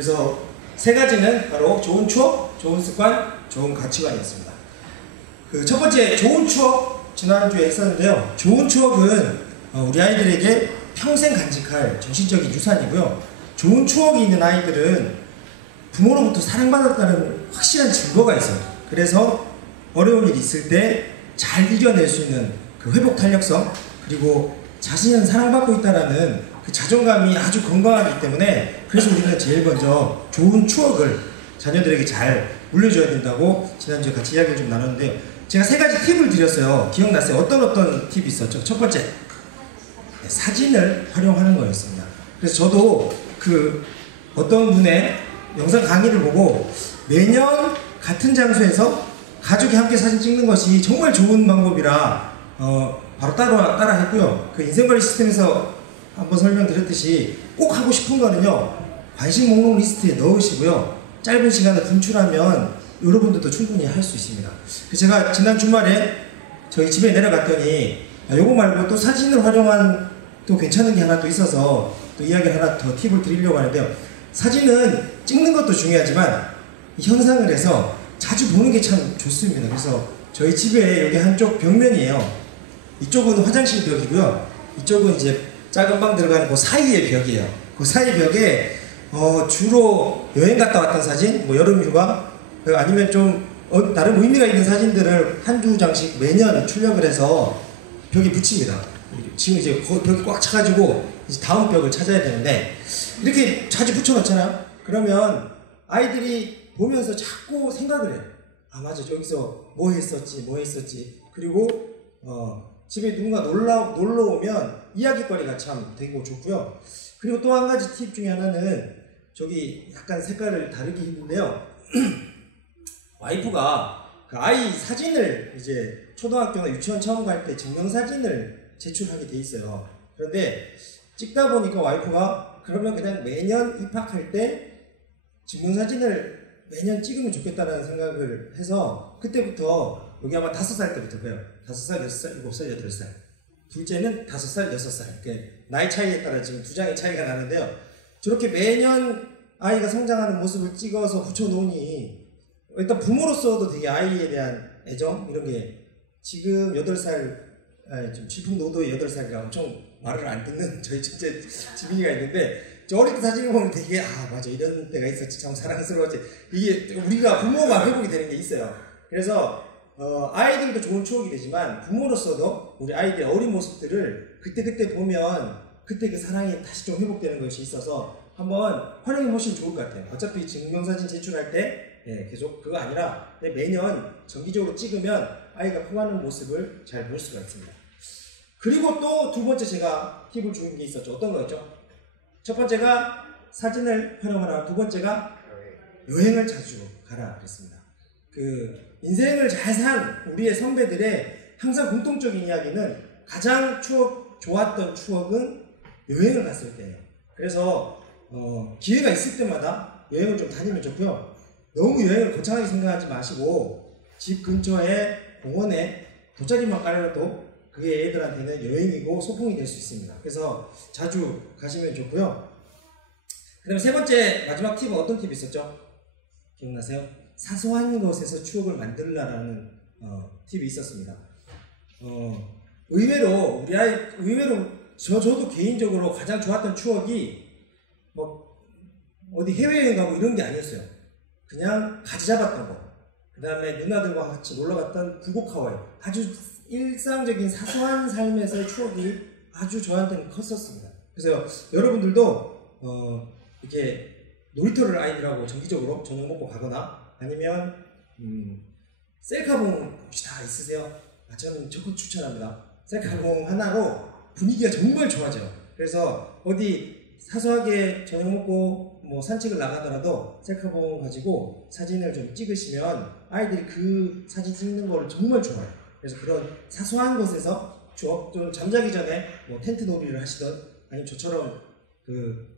그래서 세 가지는 바로 좋은 추억, 좋은 습관, 좋은 가치관이었습니다. 그 첫 번째 좋은 추억 지난주에 했었는데요. 좋은 추억은 우리 아이들에게 평생 간직할 정신적인 유산이고요. 좋은 추억이 있는 아이들은 부모로부터 사랑받았다는 확실한 증거가 있어요. 그래서 어려운 일이 있을 때 잘 이겨낼 수 있는 그 회복 탄력성, 그리고 자신은 사랑받고 있다라는 그 자존감이 아주 건강하기 때문에, 그래서 우리는 제일 먼저 좋은 추억을 자녀들에게 잘 물려줘야 된다고 지난주에 같이 이야기를 좀 나눴는데요. 제가 세 가지 팁을 드렸어요. 기억나세요? 어떤 팁이 있었죠? 첫 번째, 사진을 활용하는 거였습니다. 그래서 저도 그 어떤 분의 영상 강의를 보고 매년 같은 장소에서 가족이 함께 사진 찍는 것이 정말 좋은 방법이라 바로 따라 했고요. 그 인생관리 시스템에서 한번 설명드렸듯이 꼭 하고 싶은 거는요, 관심 목록 리스트에 넣으시고요. 짧은 시간을 분출하면 여러분들도 충분히 할 수 있습니다. 제가 지난 주말에 저희 집에 내려갔더니 요거 말고 또 사진을 활용한 또 괜찮은 게 하나 또 있어서 또 이야기를 하나 더 팁을 드리려고 하는데요. 사진은 찍는 것도 중요하지만 현상을 해서 자주 보는 게 참 좋습니다. 그래서 저희 집에 여기 한쪽 벽면이에요. 이쪽은 화장실 벽이고요. 이쪽은 이제 작은 방 들어가는 그 사이의 벽이에요. 그 사이 벽에 주로 여행 갔다 왔던 사진, 뭐 여름 휴가, 아니면 좀 다른 의미가 있는 사진들을 한두 장씩 매년 출력을 해서 벽에 붙입니다. 지금 이제 벽이 꽉 차가지고 이제 다음 벽을 찾아야 되는데, 이렇게 자주 붙여놓잖아요. 그러면 아이들이 보면서 자꾸 생각을 해요. 아, 맞아, 여기서 뭐 했었지. 그리고 집에 누군가 놀러 오면 이야기거리가 참 되고 좋고요. 그리고 또 한 가지 팁 중에 하나는, 저기 약간 색깔을 다르게 했는데요. 와이프가 그 아이 사진을 이제 초등학교나 유치원 처음 갈 때 증명사진을 제출하게 돼 있어요. 그런데 찍다 보니까 와이프가 그러면 그냥 매년 입학할 때 증명사진을 매년 찍으면 좋겠다는 생각을 해서, 그때부터, 여기 아마 5살 때부터 그래요. 5살, 6살, 7살, 8살. 둘째는 5살, 6살. 나이 차이에 따라 지금 2장의 차이가 나는데요. 저렇게 매년 아이가 성장하는 모습을 찍어서 붙여놓으니, 일단 부모로서도 되게 아이에 대한 애정, 이런 게, 지금 8살, 지금 질풍노도의 8살이라 엄청 말을 안 듣는 저희 첫째 지민이가 있는데, 저 어릴 때 사진을 보면 되게, 맞아, 이런 때가 있었지, 참 사랑스러웠지. 이게 우리가 부모가 회복이 되는 게 있어요. 그래서 아이들도 좋은 추억이 되지만 부모로서도 우리 아이들의 어린 모습들을 그때 보면 그때 그 사랑이 다시 좀 회복되는 것이 있어서 한번 활용해 보시면 좋을 것 같아요. 어차피 증명사진 제출할 때 계속 그거 아니라 매년 정기적으로 찍으면 아이가 커가는 모습을 잘 볼 수가 있습니다. 그리고 또 두 번째 제가 팁을 주는 게 있었죠. 어떤 거였죠? 첫 번째가 사진을 활용하라. 두 번째가 여행을 자주 가라 그랬습니다. 그 인생을 잘 산 우리의 선배들의 항상 공통적인 이야기는, 가장 좋았던 추억은 여행을 갔을 때예요. 그래서 기회가 있을 때마다 여행을 좀 다니면 좋고요. 너무 여행을 거창하게 생각하지 마시고 집 근처에 공원에 돗자리만 깔아도 그게 애들한테는 여행이고 소풍이 될 수 있습니다. 그래서 자주 가시면 좋고요. 그 다음에 세 번째 마지막 팁은 어떤 팁이 있었죠? 기억나세요? 사소한 것에서 추억을 만들라라는 팁이 있었습니다. 의외로 저도 개인적으로 가장 좋았던 추억이 어디 해외여행 가고 이런 게 아니었어요. 그냥 가지 잡았던 거. 그 다음에 누나들과 같이 놀러 갔던 북옥 하와이. 아주 일상적인 사소한 삶에서의 추억이 아주 저한테는 컸었습니다. 그래서 여러분들도 이렇게 놀이터를 아이들하고 정기적으로 저녁 먹고 가거나, 아니면 셀카봉 혹시 다 있으세요? 저는 적극 추천합니다. 셀카봉 하나로 분위기가 정말 좋아져요. 그래서 어디 사소하게 저녁 먹고 뭐 산책을 나가더라도 셀카봉 가지고 사진을 좀 찍으시면 아이들이 그 사진 찍는 걸 정말 좋아해요. 그래서 그런 사소한 곳에서 좀 잠자기 전에 뭐 텐트 놀이를 하시던, 아니면 저처럼 그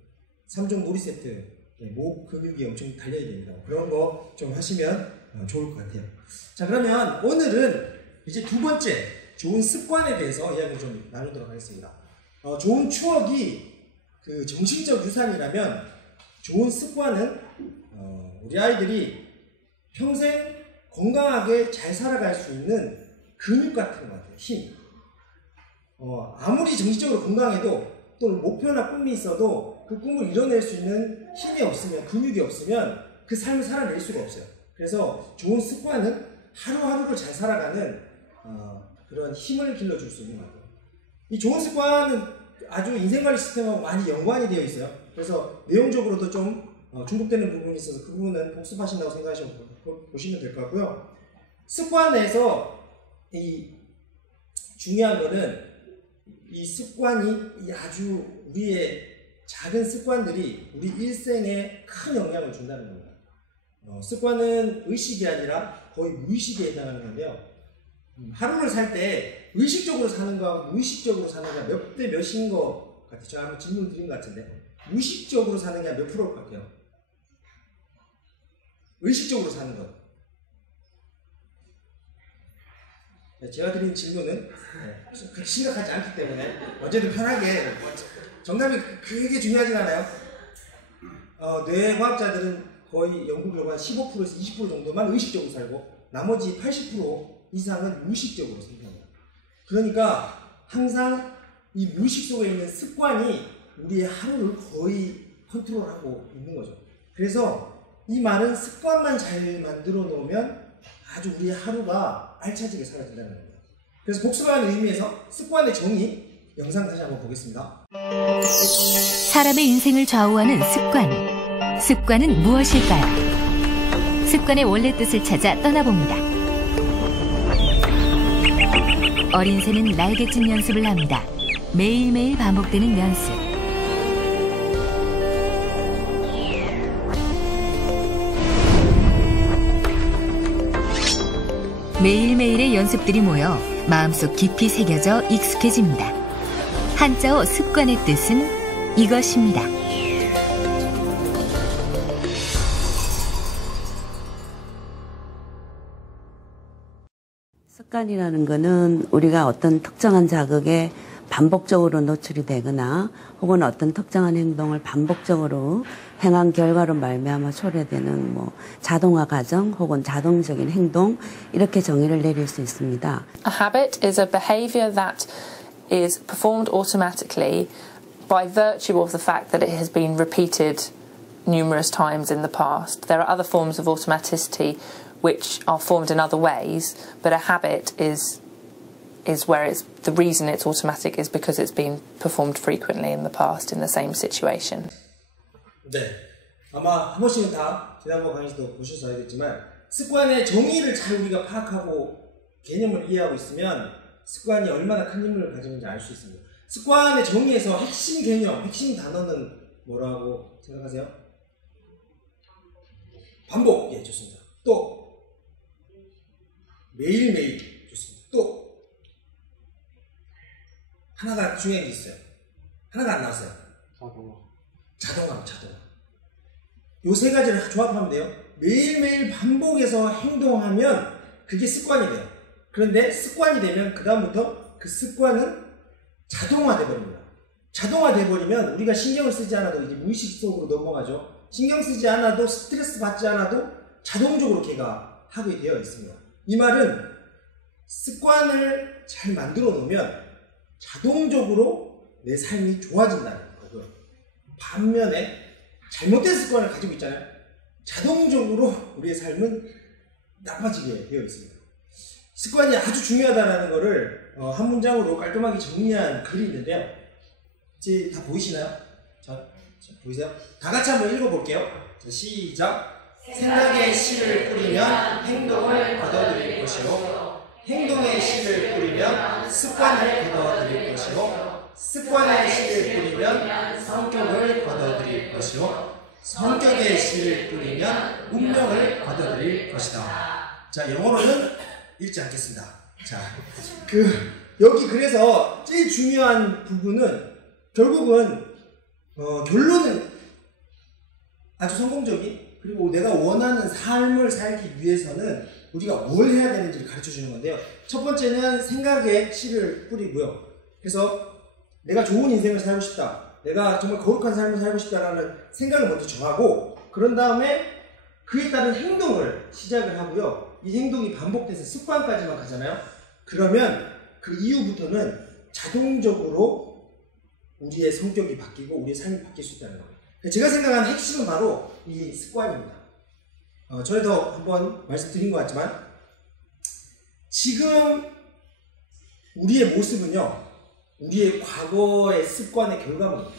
3종 놀이 세트, 목 근육이 엄청 달려야 됩니다. 그런 거 좀 하시면 좋을 것 같아요. 자, 그러면 오늘은 이제 두 번째 좋은 습관에 대해서 이야기를 좀 나누도록 하겠습니다. 좋은 추억이 그 정신적 유산이라면 좋은 습관은 우리 아이들이 평생 건강하게 잘 살아갈 수 있는 근육 같은 것 같아요. 힘. 아무리 정신적으로 건강해도 또는 목표나 꿈이 있어도 그 꿈을 이뤄낼 수 있는 힘이 없으면, 근육이 없으면 그 삶을 살아낼 수가 없어요. 그래서 좋은 습관은 하루하루를 잘 살아가는 그런 힘을 길러줄 수 있는 것 같아요. 이 좋은 습관은 아주 인생관리 시스템하고 많이 연관이 되어 있어요. 그래서 내용적으로도 좀 중복되는 부분이 있어서 그 부분은 복습하신다고 생각하시면 될 것 같고요. 습관에서 이 중요한 거는 이 습관이 아주 우리의 작은 습관들이 우리 일생에 큰 영향을 준다는 겁니다. 습관은 의식이 아니라 거의 무의식에 해당하는 건데요. 하루를 살 때 의식적으로 사는 거하고 무의식적으로 사는 게 몇 대 몇인 것 같아요. 제가 한번 질문 드린 것 같은데 무의식적으로 사는 게 몇 프로일 것 같아요? 의식적으로 사는 것. 제가 드린 질문은 그렇게 심각하지 않기 때문에 언제든 편하게 정답이 그게 중요하진 않아요. 뇌과학자들은 거의 연구 결과 15%에서 20% 정도만 의식적으로 살고 나머지 80% 이상은 무의식적으로 생각합니다. 그러니까 항상 이 무의식 속에 있는 습관이 우리의 하루를 거의 컨트롤하고 있는 거죠. 그래서 이 말은 습관만 잘 만들어 놓으면 아주 우리의 하루가 알차지게 살아진다는 겁니다. 그래서 복습하는 의미에서 습관의 정의 영상 다시 한번 보겠습니다. 사람의 인생을 좌우하는 습관. 습관은 무엇일까요? 습관의 원래 뜻을 찾아 떠나봅니다. 어린 새는 날갯짓 연습을 합니다. 매일매일 반복되는 연습. 매일매일의 연습들이 모여 마음속 깊이 새겨져 익숙해집니다. 한자어 습관의 뜻은 이것입니다. 습관이라는 것은 우리가 어떤 특정한 자극에 반복적으로 노출이 되거나 혹은 어떤 특정한 행동을 반복적으로 행한 결과로 말미암아 초래되는 자동화 과정 혹은 자동적인 행동 이렇게 정의를 내릴 수 있습니다. A habit is a behavior that is performed automatically by virtue of the fact that it has been repeated numerous times in the past. There are other forms of automaticity which are formed in other ways, but a habit is where the reason it's automatic is because it's been performed frequently in the past in the same situation. 네, 아마 한 번씩은 다 지난번 강의에서도 보셔서 알겠지만 습관의 정의를 잘 우리가 파악하고 개념을 이해하고 있으면 습관이 얼마나 큰 힘을 가지는지 알 수 있습니다. 습관의 정의에서 핵심 개념, 핵심 단어는 뭐라고 생각하세요? 반복, 예, 좋습니다. 또 매일매일, 좋습니다. 또 하나가 중요한 게 있어요. 하나가 안 나왔어요. 자동화. 요 세 가지를 조합하면 돼요. 매일매일 반복해서 행동하면 그게 습관이 돼요. 그런데 습관이 되면 그 다음부터 그 습관은 자동화돼 버립니다. 자동화돼 버리면 우리가 신경을 쓰지 않아도 이제 무의식 속으로 넘어가죠. 신경 쓰지 않아도 스트레스 받지 않아도 자동적으로 걔가 하게 되어 있습니다. 이 말은 습관을 잘 만들어 놓으면 자동적으로 내 삶이 좋아진다는 거고요. 반면에 잘못된 습관을 가지고 있잖아요. 자동적으로 우리의 삶은 나빠지게 되어 있습니다. 습관이 아주 중요하다는 것을 한 문장으로 깔끔하게 정리한 글이 있는데요. 이제 다 보이시나요? 자, 보이세요? 다 같이 한번 읽어볼게요. 자, 시작! 생각의 씨를 뿌리면 행동을 거둬들일 것이요 행동의 씨를 뿌리면 습관을 거둬들일 것이요 습관의 씨를 뿌리면 성격을 거둬들일 것이요 성격의 씨를 뿌리면 운명을 거둬들일 것이다. 자, 영어로는 읽지 않겠습니다. 자, 여기 그래서 제일 중요한 부분은 결국은 결론은 아주 성공적인 그리고 내가 원하는 삶을 살기 위해서는 우리가 뭘 해야 되는지를 가르쳐 주는 건데요. 첫 번째는 생각에 씨를 뿌리고요. 그래서 내가 좋은 인생을 살고 싶다. 내가 정말 거룩한 삶을 살고 싶다라는 생각을 먼저 정하고 그런 다음에 그에 따른 행동을 시작을 하고요. 이 행동이 반복돼서 습관까지만 가잖아요. 그러면 그 이후부터는 자동적으로 우리의 성격이 바뀌고 우리의 삶이 바뀔 수 있다는 거예요. 제가 생각하는 핵심은 바로 이 습관입니다. 전에도 한번 말씀드린 것 같지만 지금 우리의 모습은요, 우리의 과거의 습관의 결과물입니다.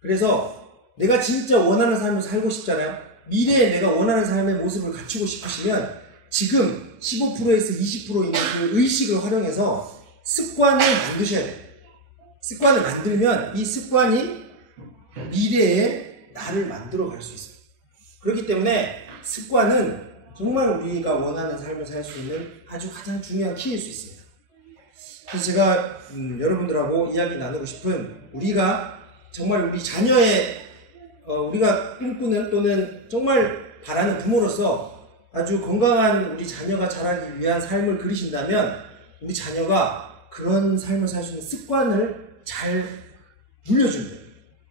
그래서 내가 진짜 원하는 삶을 살고 싶잖아요. 미래에 내가 원하는 삶의 모습을 갖추고 싶으시면 지금 15%에서 20% 있는 그 의식을 활용해서 습관을 만드셔야 돼요. 습관을 만들면 이 습관이 미래에 나를 만들어 갈 수 있어요. 그렇기 때문에 습관은 정말 우리가 원하는 삶을 살 수 있는 아주 가장 중요한 키일 수 있습니다. 그래서 제가 여러분들하고 이야기 나누고 싶은 우리가 정말 우리 자녀의 우리가 꿈꾸는 또는 정말 바라는 부모로서 아주 건강한 우리 자녀가 자라기 위한 삶을 그리신다면 우리 자녀가 그런 삶을 살 수 있는 습관을 잘 물려주면 돼요.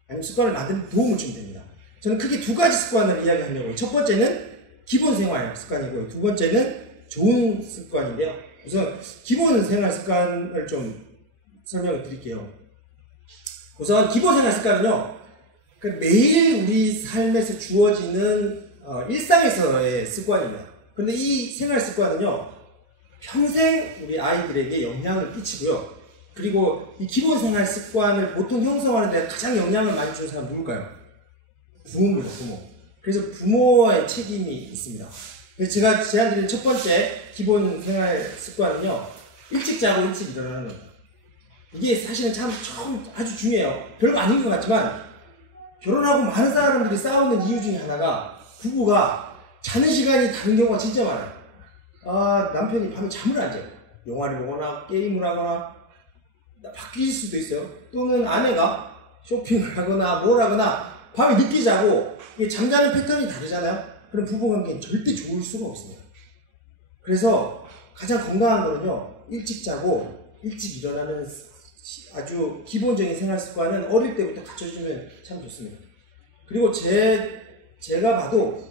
아니면 습관을 만드는 도움을 주면 됩니다. 저는 크게 두 가지 습관을 이야기하려고요. 첫 번째는 기본 생활 습관이고요. 두 번째는 좋은 습관인데요. 우선 기본 생활 습관을 좀 설명을 드릴게요. 우선 기본 생활 습관은요, 매일 우리 삶에서 주어지는 일상에서의 습관입니다. 그런데 이 생활 습관은요, 평생 우리 아이들에게 영향을 끼치고요. 그리고 이 기본 생활 습관을 보통 형성하는 데 가장 영향을 많이 주는 사람은 누굴까요? 부모입니다, 부모. 그래서 부모의 책임이 있습니다. 그래서 제가 제안드린 첫 번째 기본 생활 습관은요, 일찍 자고 일찍 일어나는 겁니다. 이게 사실은 참 아주 중요해요. 별거 아닌 것 같지만 결혼하고 많은 사람들이 싸우는 이유 중에 하나가 부부가 자는 시간이 다른 경우가 진짜 많아요. 남편이 밤에 잠을 안 자요. 영화를 보거나 게임을 하거나 바뀔 수도 있어요. 또는 아내가 쇼핑을 하거나 뭘 하거나 밤에 늦게 자고 이게 잠자는 패턴이 다르잖아요. 그럼 부부관계는 절대 좋을 수가 없습니다. 그래서 가장 건강한 거는요, 일찍 자고 일찍 일어나는 아주 기본적인 생활 습관은 어릴 때부터 갖춰주면 참 좋습니다. 그리고 제가 봐도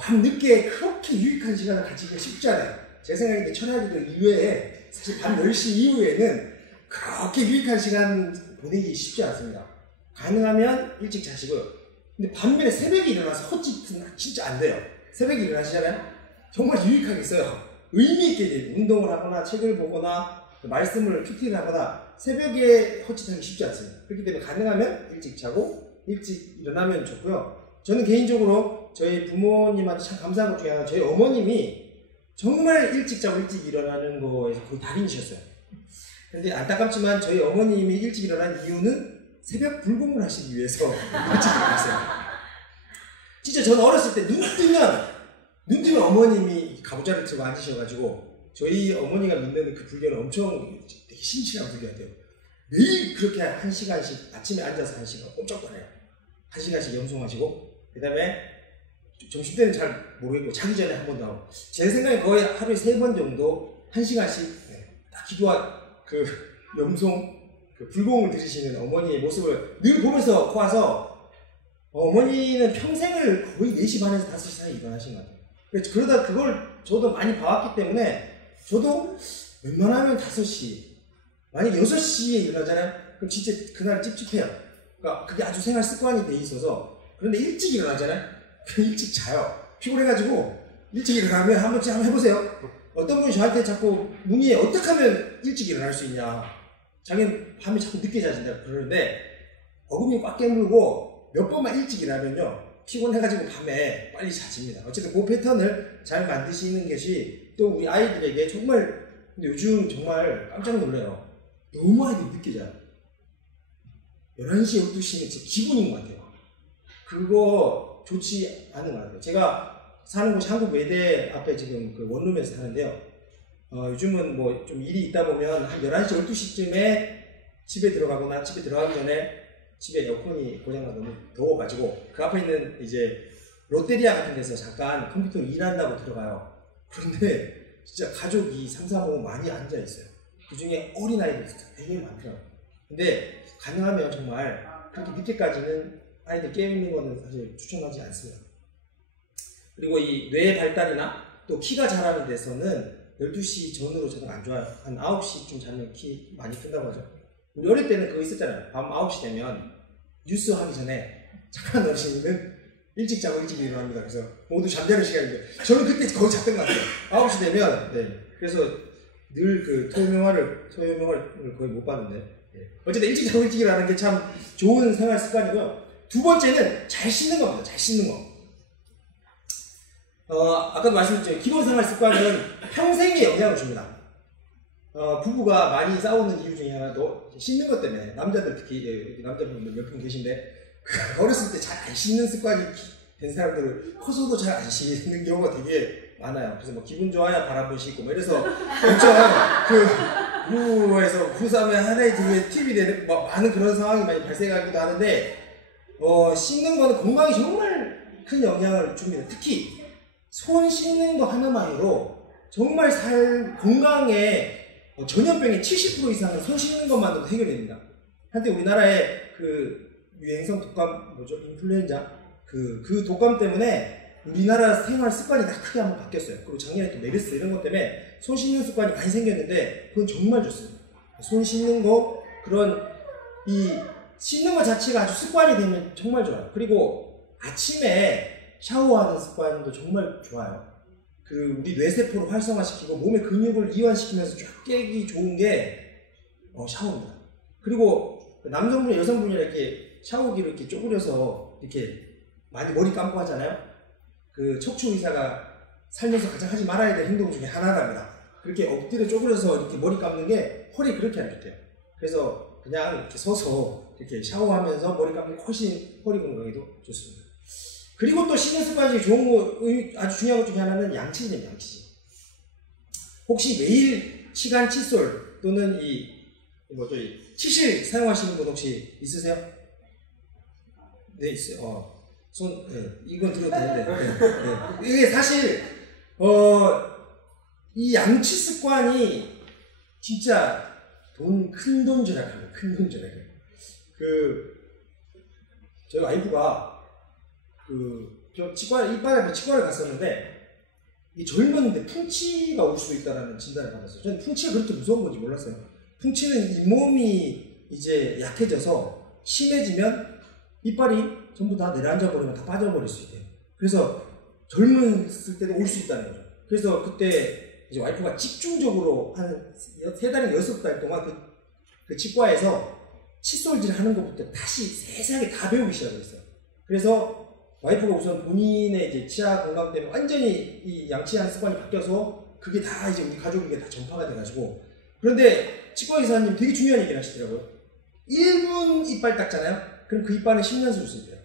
밤 늦게 그렇게 유익한 시간을 가지기가 쉽지 않아요. 제 생각에 철학이들 이외에 사실 밤 10시 이후에는 그렇게 유익한 시간 보내기 쉽지 않습니다. 가능하면 일찍 자시고요. 근데 반면에 새벽에 일어나서 헛짓은 진짜 안 돼요. 새벽에 일어나시잖아요. 정말 유익하겠어요. 의미 있게 돼요. 운동을 하거나 책을 보거나 말씀을 큐티를 하거나 새벽에 헛짓하기 쉽지 않습니다. 그렇기 때문에 가능하면 일찍 자고 일찍 일어나면 좋고요. 저는 개인적으로 저희 부모님한테 참 감사한 것 중에 하나, 저희 어머님이 정말 일찍 자고 일찍 일어나는 거에서 거의 달인이셨어요. 근데 안타깝지만 저희 어머님이 일찍 일어난 이유는 새벽 불공을 하시기 위해서 일찍 일어났어요. 진짜 저는 어렸을 때 눈 뜨면 어머님이 가부좌를 들고 앉으셔가지고 저희 어머니가 믿는 그 불교는 엄청 되게 신실한 불교예요. 매일 그렇게 1시간씩 아침에 앉아서 1시간 꼼짝도 안 해요. 1시간씩 염송하시고 그 다음에 점심 때는 잘 모르겠고 자기 전에 한 번 더 하고, 제 생각에 거의 하루에 3번 정도 1시간씩 딱 기도와 그 염송 그 불공을 들으시는 어머니의 모습을 늘 보면서 커와서 어머니는 평생을 거의 4시 반에서 5시 사이에 일어나신 것 같아요. 그러다 그걸 저도 많이 봐왔기 때문에 저도 웬만하면 5시, 만약 6시에 일어나잖아요? 그럼 진짜 그날 찝찝해요. 그러니까 그게 아주 생활 습관이 돼 있어서. 그런데 일찍 일어나잖아요? 그럼 일찍 자요. 피곤해가지고 일찍 일어나면 한 번씩 한번 해보세요. 어떤 분이 저한테 자꾸 문의해, 어떻게 하면 일찍 일어날 수 있냐, 자기는 밤에 자꾸 늦게 자신다 그러는데 어금니 꽉 깨물고 몇 번만 일찍 일어나면요 피곤해가지고 밤에 빨리 자집니다. 어쨌든 그 패턴을 잘 만드시는 것이 또 우리 아이들에게 정말, 근데 요즘 정말 깜짝 놀라요. 너무 아이들이 늦게 자요. 11시, 12시는 진짜 기본인 것 같아요. 그거 좋지 않은 것 같아요. 제가 사는 곳이 한국 외대 앞에 지금 그 원룸에서 사는데요. 요즘은 뭐 좀 일이 있다 보면 한 11시, 12시쯤에 집에 들어가거나 집에 들어가기 전에 집에 에어컨이 고장나서 너무 더워가지고 그 앞에 있는 이제 롯데리아 같은 데서 잠깐 컴퓨터로 일한다고 들어가요. 그런데 진짜 가족이 3, 4, 5 많이 앉아있어요. 그 중에 어린아이들 되게 많더라고요. 근데 가능하면 정말 그렇게 늦게까지는 아이들 깨우는 거는 사실 추천하지 않습니다. 그리고 이 뇌 발달이나 또 키가 자라는 데서는 12시 전으로 저는 안 좋아요. 한 9시쯤 자면 키 많이 큰다고 하죠. 우리 어릴 때는 그거 있었잖아요. 밤 9시 되면 뉴스 하기 전에 착한 어르신은 일찍 자고 일찍 일어납니다. 그래서 모두 잠자는 시간인데 저는 그때 거의 잤던 것 같아요. 9시 되면 그래서 늘 그 토요명화를 거의 못 봤는데 어쨌든 일찍 자고 일찍 일어나는 게 참 좋은 생활 습관이고요. 두 번째는 잘 씻는 겁니다. 잘 씻는 거. 아까도 말씀드렸죠. 기본 생활 습관은 평생에 영향을 줍니다. 부부가 많이 싸우는 이유 중에 하나도 씻는 것 때문에 남자들 특히 남자분들 몇 분 계신데 어렸을 때 잘 안 씻는 습관이 된 사람들은 커서도 잘 안 씻는 경우가 되게 많아요. 그래서 뭐 기분 좋아야 발 한 번 씻고 뭐 이래서 엄청 그 부부에서 부부싸움에 하나의 둘의 팁이 되는 많은 그런 상황이 많이 발생하기도 하는데 씻는 거는 건강에 정말 큰 영향을 줍니다. 특히 손 씻는 거 하나만으로 정말 건강에 전염병의 70% 이상은 손 씻는 것만으로도 해결됩니다. 한때 우리나라에 그 유행성 독감 인플루엔자 그 독감 때문에 우리나라 생활 습관이 다 크게 한번 바뀌었어요. 그리고 작년에 또 메르스 이런 것 때문에 손 씻는 습관이 많이 생겼는데 그건 정말 좋습니다. 손 씻는 거 이 씻는 것 자체가 아주 습관이 되면 정말 좋아요. 그리고 아침에 샤워하는 습관도 정말 좋아요. 우리 뇌세포를 활성화시키고 몸의 근육을 이완시키면서 쫙 깨기 좋은 게 샤워입니다. 그리고 남성분이 여성분이 이렇게 샤워기로 이렇게 쪼그려서 이렇게 많이 머리 감고 하잖아요. 그 척추 의사가 살면서 가장 하지 말아야 될 행동 중에 하나랍니다. 그렇게 엎드려 쪼그려서 이렇게 머리 감는 게 허리 그렇게 안 좋대요. 그래서 그냥 이렇게 서서 이렇게 샤워하면서 머리 감는 게 훨씬 허리 건강에도 좋습니다. 그리고 또 씻는 습관이 좋은 거, 아주 중요한 것 중에 하나는 양치질입니다. 양치질. 혹시 매일 시간 칫솔 또는 치실 사용하시는 분 혹시 있으세요? 네, 있어요. 이건 들어도 되는데. 이게 사실, 이 양치 습관이 진짜 큰 돈 절약합니다. 큰 돈 절약해요. 저희 와이프가 치과를 갔었는데, 이 젊었는데 풍치가 올 수도 있다는 진단을 받았어요. 저는 풍치가 그렇게 무서운 건지 몰랐어요. 풍치는 잇몸이 이제 약해져서 심해지면 이빨이 전부 다 내려앉아버리면 다 빠져버릴 수 있대요. 그래서 젊었을 때도 올 수 있다는 거죠. 그래서 그때 이제 와이프가 집중적으로 한 3달이나 6달 동안 그 치과에서 칫솔질 하는 것부터 다시 세세하게 다 배우기 시작했어요. 그래서 와이프가 우선 본인의 이제 치아 건강 때문에 완전히 이 양치하는 습관이 바뀌어서 그게 다 이제 우리 가족에게 다 전파가 돼가지고. 그런데 치과 의사님 되게 중요한 얘기를 하시더라고요. 1분 이빨 닦잖아요? 그럼 그 이빨은 10년 쓸 수 있대요.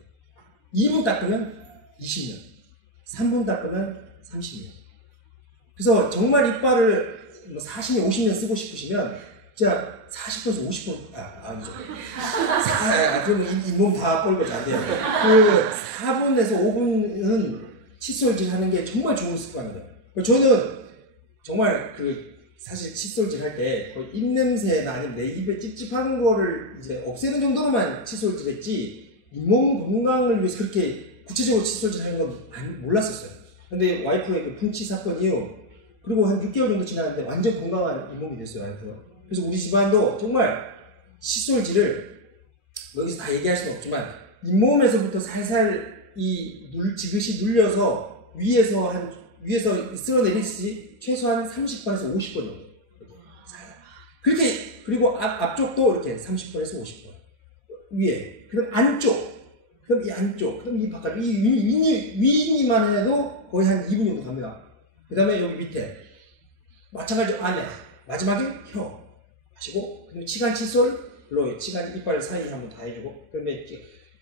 2분 닦으면 20년, 3분 닦으면 30년. 그래서 정말 이빨을 40년, 50년 쓰고 싶으시면 진짜 40%에서 50%, 아니죠. 그러면 잇몸 다 뻘거지 안 돼요. 4분에서 5분은 칫솔질 하는 게 정말 좋은 습관이에요. 저는 정말 사실 칫솔질 할 때 입냄새나 아니면 내 입에 찝찝한 거를 이제 없애는 정도로만 칫솔질 했지, 잇몸 건강을 위해서 그렇게 구체적으로 칫솔질 하는 건 몰랐었어요. 근데 와이프의 그 풍치 사건 이후, 그리고 한 6개월 정도 지났는데 완전 건강한 잇몸이 됐어요, 와이프가. 그래서 우리 집안도 정말 칫솔질을 여기서 다 얘기할 수는 없지만 잇몸에서부터 살살 지그시 눌려서 위에서 쓸어내리듯이 최소한 30번에서 50번 정도. 그렇게, 그리고 앞쪽도 이렇게 30번에서 50번. 위에. 그럼 안쪽. 그럼 이 안쪽. 그럼 이 바깥. 위니만 해도 거의 한 2분 정도 갑니다. 그 다음에 여기 밑에. 마찬가지로 안에. 마지막에 혀. 하시고, 그다음에 치간 칫솔로 치간 이빨 사이 한번 다 해주고, 그다음에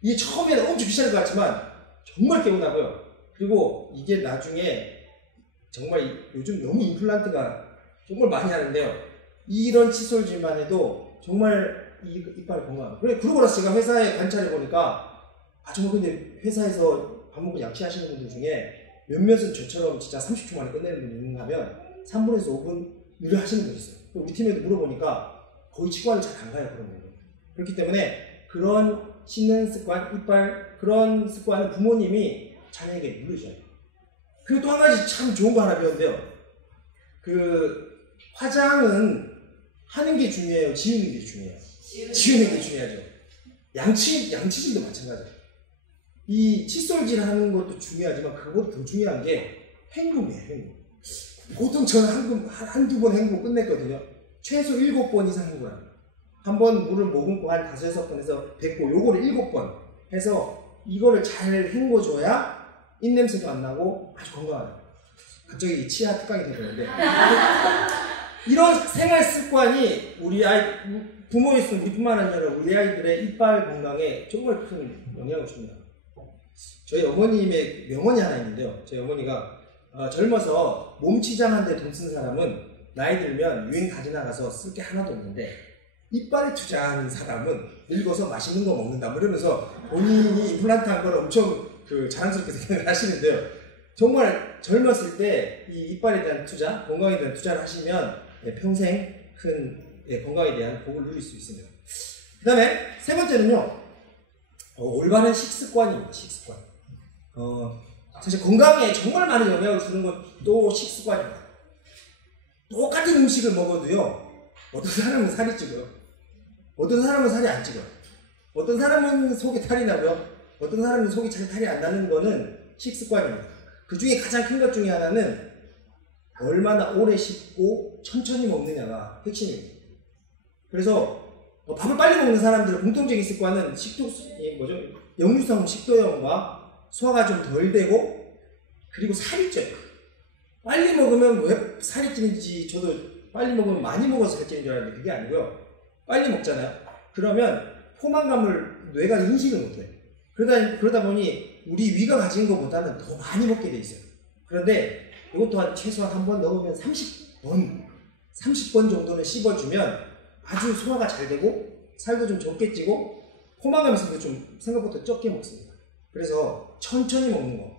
이게 처음에는 엄청 비쌀 것 같지만 정말 개운하고요. 그리고 이게 나중에 정말 요즘 너무 임플란트가 정말 많이 하는데요. 이런 칫솔질만 해도 정말 이빨이 건강하고. 그러고 나서 제가 회사에 관찰해 보니까 정말 근데 회사에서 밥 먹고 양치하시는 분들 중에 몇몇은 저처럼 진짜 30초 만에 끝내는 분이 있는가 하면 3분에서 5분 늘 하시는 분이 있어요. 우리 팀에도 물어보니까 거의 치과를 잘 안 가요, 그런 분들. 그렇기 때문에 그런 씻는 습관, 이빨, 그런 습관은 부모님이 자녀에게 물려줘요. 그리고 또 한 가지 참 좋은 거 하나 배웠는데요. 그 화장은 하는 게 중요해요, 지우는 게 중요해요. 지우는 게 중요하죠. 양치질도 마찬가지예요. 이 칫솔질 하는 것도 중요하지만 그것보다 더 중요한 게 헹굼이에요, 헹굼. 보통 저는 한두 번 헹구고 끝냈거든요. 최소 7번 이상 헹구랍니다. 한 번 물을 머금고 한 5, 6번 해서 뱉고 요거를 7번 해서 이거를 잘 헹궈줘야 입냄새도 안 나고 아주 건강하다. 갑자기 치아 특강이 되는데 이런 생활 습관이 우리 부모의 수 우리뿐만 아니라 우리 아이들의 이빨 건강에 정말 큰 영향을 줍니다. 저희 어머님의 명언이 하나 있는데요. 저희 어머니가 젊어서 몸치장한데 돈 쓴 사람은 나이 들면 유행 다 지나가서 쓸 게 하나도 없는데 이빨에 투자하는 사람은 늙어서 맛있는 거 먹는다. 이러면서 본인이 임플란트 한 걸 엄청 자랑스럽게 생각을 하시는데요. 정말 젊었을 때 이 이빨에 대한 투자, 건강에 대한 투자를 하시면 평생 큰 건강에 대한 복을 누릴 수 있습니다. 그 다음에 세 번째는요. 올바른 식습관입니다. 식습관. 사실 건강에 정말 많은 영향을 주는 건 또 식습관입니다. 똑같은 음식을 먹어도요. 어떤 사람은 살이 찌고요. 어떤 사람은 살이 안 찌고요. 어떤 사람은 속에 탈이 나고요. 어떤 사람은 속에 잘 탈이 안 나는 거는 식습관입니다. 그 중에 가장 큰 것 중에 하나는 얼마나 오래 씹고 천천히 먹느냐가 핵심입니다. 그래서 밥을 빨리 먹는 사람들의 공통적인 습관은 역류성 식도염과 소화가 좀 덜 되고 그리고 살이 쪄요. 빨리 먹으면 왜 살이 찌는지 저도 빨리 먹으면 많이 먹어서 살찌는 줄 알았는데 그게 아니고요. 빨리 먹잖아요. 그러면 포만감을 뇌가 인식을 못해요. 그러다 보니 우리 위가 가진 것보다는 더 많이 먹게 돼 있어요. 그런데 이것 또한 최소한 한 번 넣으면 30번 정도는 씹어주면 아주 소화가 잘 되고 살도 좀 적게 찌고 포만감 있으면 좀 생각보다 적게 먹습니다. 그래서 천천히 먹는 거.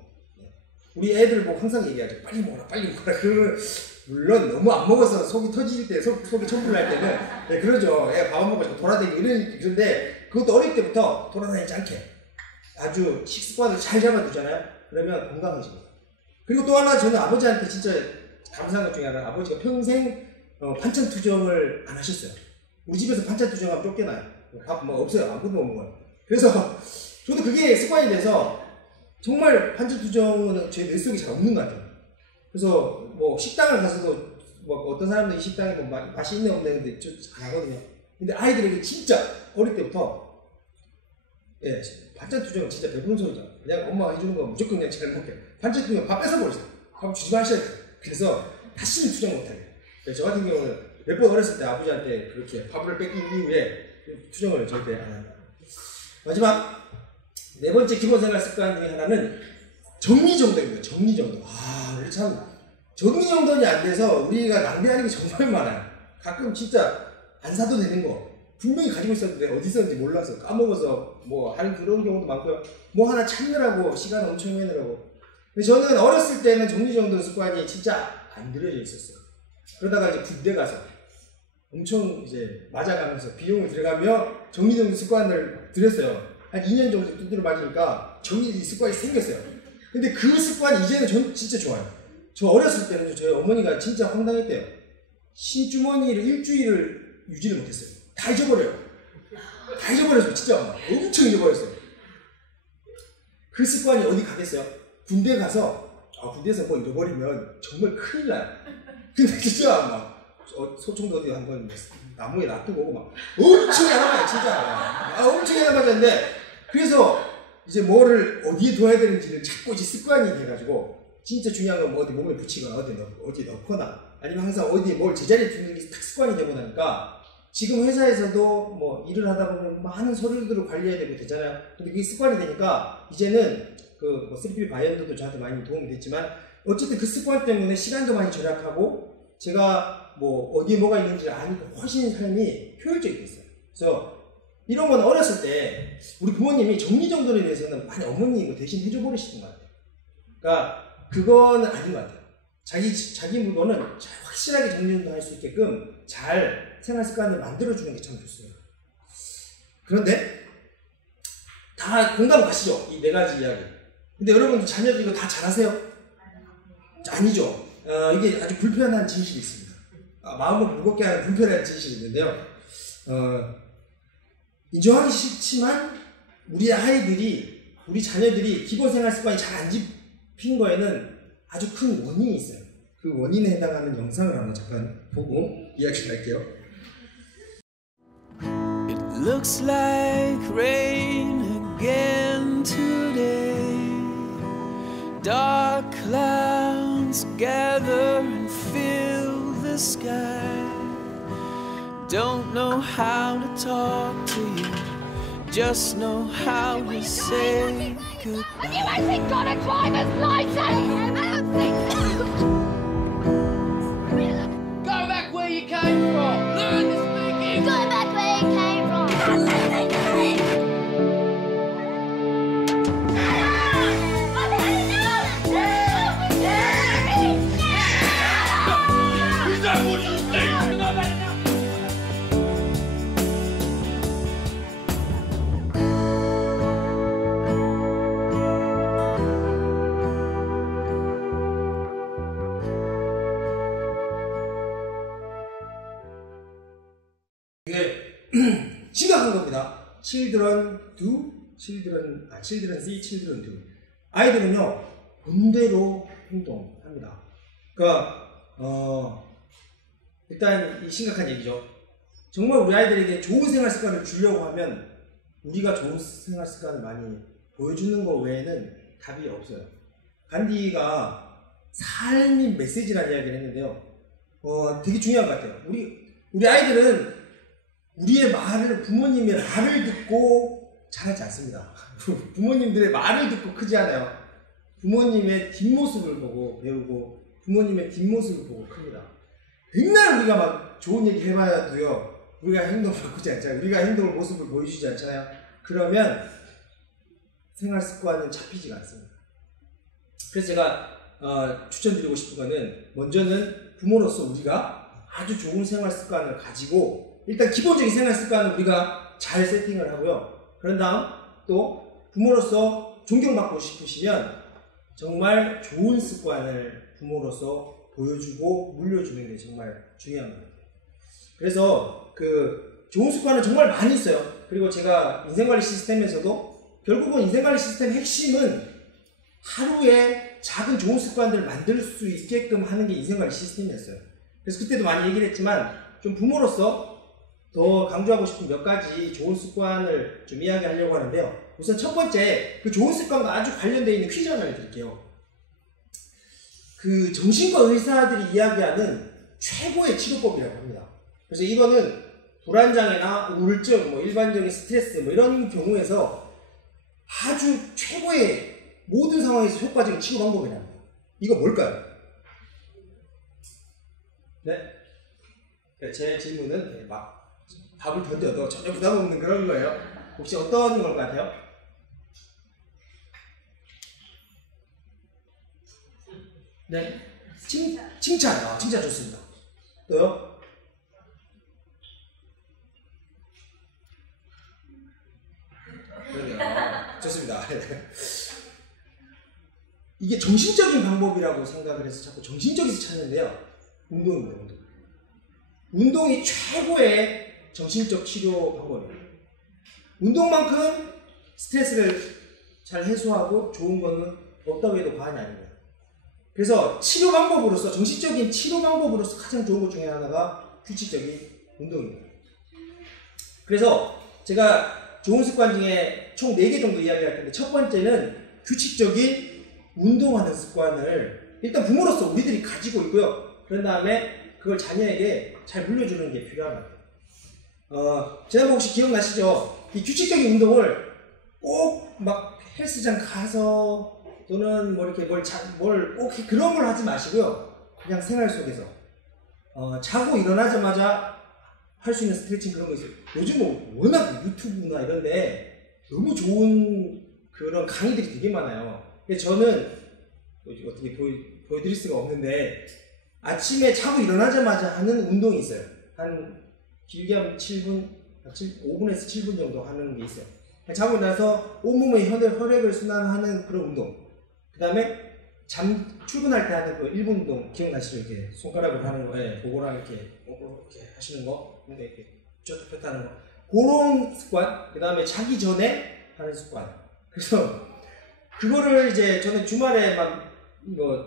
우리 애들 보고 항상 얘기하죠. 빨리 먹어라, 빨리 먹어라. 물론 너무 안 먹어서 속이 터질 때, 속이 첨불 날 때는 그러죠. 애 밥 안 먹고 돌아다니고 이런데 그것도 어릴 때부터 돌아다니지 않게 아주 식습관을 잘 잡아두잖아요. 그러면 건강해집니다. 그리고 또 하나 저는 아버지한테 진짜 감사한 것 중에 하나는 아버지가 평생 반찬 투정을 안 하셨어요. 우리 집에서 반찬 투정하면 쫓겨나요. 밥 뭐 없어요. 아무것도 못 먹어요. 그래서 저도 그게 습관이 돼서 정말 반찬 투정은 제 뇌속에 잘 없는 것 같아요. 그래서 뭐 식당을 가서도 뭐 어떤 사람들이 식당에 뭐 맛이 있네 없네 저 안 하거든요. 근데 아이들에게 진짜 어릴 때부터 반찬 투정은 진짜 배부른 소리죠. 그냥 엄마가 해주는 거 무조건 그냥 잘 먹게. 반찬 투정 밥 뺏어버리세요. 밥 주지 마셔야 돼요. 그래서 다시는 투정 못하게. 저 같은 경우는 몇 번 어렸을 때 아버지한테 그렇게 밥을 뺏긴 이후에 투정을 절대 안 합니다. 마지막 네 번째 기본생활 습관 중에 하나는 정리정돈입니다. 정리정돈. 우리 참 정리정돈이 안 돼서 우리가 낭비하는 게 정말 많아요. 가끔 진짜 안 사도 되는 거 분명히 가지고 있었는데 어디 있었는지 몰라서 까먹어서 뭐 하는 그런 경우도 많고요. 뭐 하나 찾느라고 시간 엄청 내느라고. 근데 저는 어렸을 때는 정리정돈 습관이 진짜 안 들여져 있었어요. 그러다가 이제 군대 가서 엄청 이제 맞아가면서 비용을 들여가며 정리정돈 습관을 들였어요. 한 2년 정도 두드려 맞으니까 정리 습관이 생겼어요. 근데 그 습관이 이제는 전 진짜 좋아요. 저 어렸을 때는 저희 어머니가 진짜 황당했대요. 신주머니를 일주일을 유지를 못했어요. 다 잊어버려요. 다 잊어버렸어요. 진짜 엄청 잊어버렸어요. 그 습관이 어디 가겠어요? 군대 가서 군대에서 뭐 잃어버리면 정말 큰일 나요. 근데 진짜 막 소총도 어디 한번 나무에 놔두고 막 엄청 해나가요. 진짜 엄청 해나가는데 그래서 이제 뭐를 어디에 둬야 되는지를 자꾸 이제 습관이 돼가지고 진짜 중요한 건 뭐 어디 몸에 붙이거나 어디 넣거나 아니면 항상 어디 뭘 제자리에 두는 게 딱 습관이 되고 나니까 지금 회사에서도 뭐 일을 하다 보면 많은 서류들을 관리해야 되고 되잖아요. 근데 그게 습관이 되니까 이제는 그 3P 바이언더도 저한테 많이 도움이 됐지만 어쨌든 그 습관 때문에 시간도 많이 절약하고 제가 뭐 어디에 뭐가 있는지 아니까 훨씬 삶이 효율적이 됐어요. 그래서 이런 건 어렸을 때 우리 부모님이 정리정돈에 대해서는 많이 어머님이 대신 해줘버리시는 것 같아요. 그러니까 그건 아닌 것 같아요. 자기 물건은 확실하게 정리정돈할 수 있게끔 잘 생활 습관을 만들어주는 게 참 좋습니다. 그런데 다 공감 가시죠? 이 네 가지 이야기. 근데 여러분 자녀들 이거 다 잘하세요? 아니죠. 이게 아주 불편한 진실이 있습니다. 마음을 무겁게 하는 불편한 진실이 있는데요. 인정하기 싫지만 우리 아이들이, 우리 자녀들이 기본생활 습관이 잘 안 잡힌 거에는 아주 큰 원인이 있어요. 그 원인에 해당하는 영상을 한번 잠깐 보고 이야기를 할게요. It looks like rain again today. Dark clouds gather and fill the sky. Don't know how to talk to you, just know how to say goodbye. Have you actually got a driver's license? I don't think so. Go back where you came from. Learn to speak English. Go back where you came from. Is that what you think? 이게 심각한 겁니다. children do, children see, children do. 아이들은요 본대로 행동합니다. 그러니까 일단 이 심각한 얘기죠. 정말 우리 아이들에게 좋은 생활 습관을 주려고 하면 우리가 좋은 생활 습관을 많이 보여주는 것 외에는 답이 없어요. 간디가 삶인 메시지라는 이야기를 했는데요. 되게 중요한 것 같아요. 우리 아이들은 우리의 말을, 부모님의 말을 듣고 자라지 않습니다. 부모님들의 말을 듣고 크지 않아요. 부모님의 뒷모습을 보고 배우고 부모님의 뒷모습을 보고 큽니다. 맨날 우리가 막 좋은 얘기 해봐야도요, 우리가 행동을 바꾸지 않잖아요. 우리가 행동을, 모습을 보여주지 않잖아요. 그러면 생활 습관은 잡히지가 않습니다. 그래서 제가 추천드리고 싶은 거는, 먼저는 부모로서 우리가 아주 좋은 생활 습관을 가지고 일단 기본적인 생활 습관을 우리가 잘 세팅을 하고요. 그런 다음 또 부모로서 존경받고 싶으시면 정말 좋은 습관을 부모로서 보여주고 물려주는 게 정말 중요한 것 같아요. 그래서 그 좋은 습관은 정말 많이 있어요. 그리고 제가 인생관리 시스템에서도 결국은 인생관리 시스템 핵심은 하루에 작은 좋은 습관들을 만들 수 있게끔 하는 게 인생관리 시스템이었어요. 그래서 그때도 많이 얘기를 했지만 좀 부모로서 더 강조하고 싶은 몇 가지 좋은 습관을 좀 이야기하려고 하는데요. 우선 첫 번째, 그 좋은 습관과 아주 관련되어 있는 퀴즈 하나 드릴게요. 그 정신과 의사들이 이야기하는 최고의 치료법이라고 합니다. 그래서 이거는 불안장애나 우울증, 뭐 일반적인 스트레스, 뭐 이런 경우에서 아주 최고의 모든 상황에서 효과적인 치료 방법이랍니다. 이거 뭘까요? 네? 제 질문은 막 답을 던져도 전혀 부담 없는 그런 거예요. 혹시 어떤 걸 같아요? 네? 칭찬. 칭찬 좋습니다. 또요? 그러네요. 좋습니다. 이게 정신적인 방법이라고 생각을 해서 자꾸 정신적에서 찾는데요. 운동입니다. 운동이 최고의 정신적 치료 방법이에요. 운동만큼 스트레스를 잘 해소하고 좋은 거는 없다고 해도 과언이 아닙니다. 그래서 치료 방법으로서, 정신적인 치료 방법으로서 가장 좋은 것 중에 하나가 규칙적인 운동입니다. 그래서 제가 좋은 습관 중에 총 4개 정도 이야기할 텐데, 첫 번째는 규칙적인 운동하는 습관을 일단 부모로서 우리들이 가지고 있고요. 그런 다음에 그걸 자녀에게 잘 물려주는 게 필요한 것 같아요. 지난번 혹시 기억나시죠? 이 규칙적인 운동을 꼭 막 헬스장 가서 또는 뭐 이렇게 뭘 꼭 그런 걸 하지 마시고요. 그냥 생활 속에서 자고 일어나자마자 할 수 있는 스트레칭 그런 거 있어요. 요즘은 워낙 유튜브나 이런데 너무 좋은 그런 강의들이 되게 많아요. 근데 저는 어떻게 보여드릴 수가 없는데, 아침에 자고 일어나자마자 하는 운동이 있어요. 한 길게 하면 7분, 5분에서 7분 정도 하는 게 있어요. 자고 나서 온몸의 혈액을 순환하는 그런 운동. 그 다음에 출근할 때 하는 그 1분 운동 기억나시죠? 이렇게 손가락으로 하는 거, 예, 그거랑 이렇게 하시는 거, 근데 이렇게 쭉 폈다 하는 거. 그런 습관, 그 다음에 자기 전에 하는 습관. 그래서 그거를 이제 저는 주말에만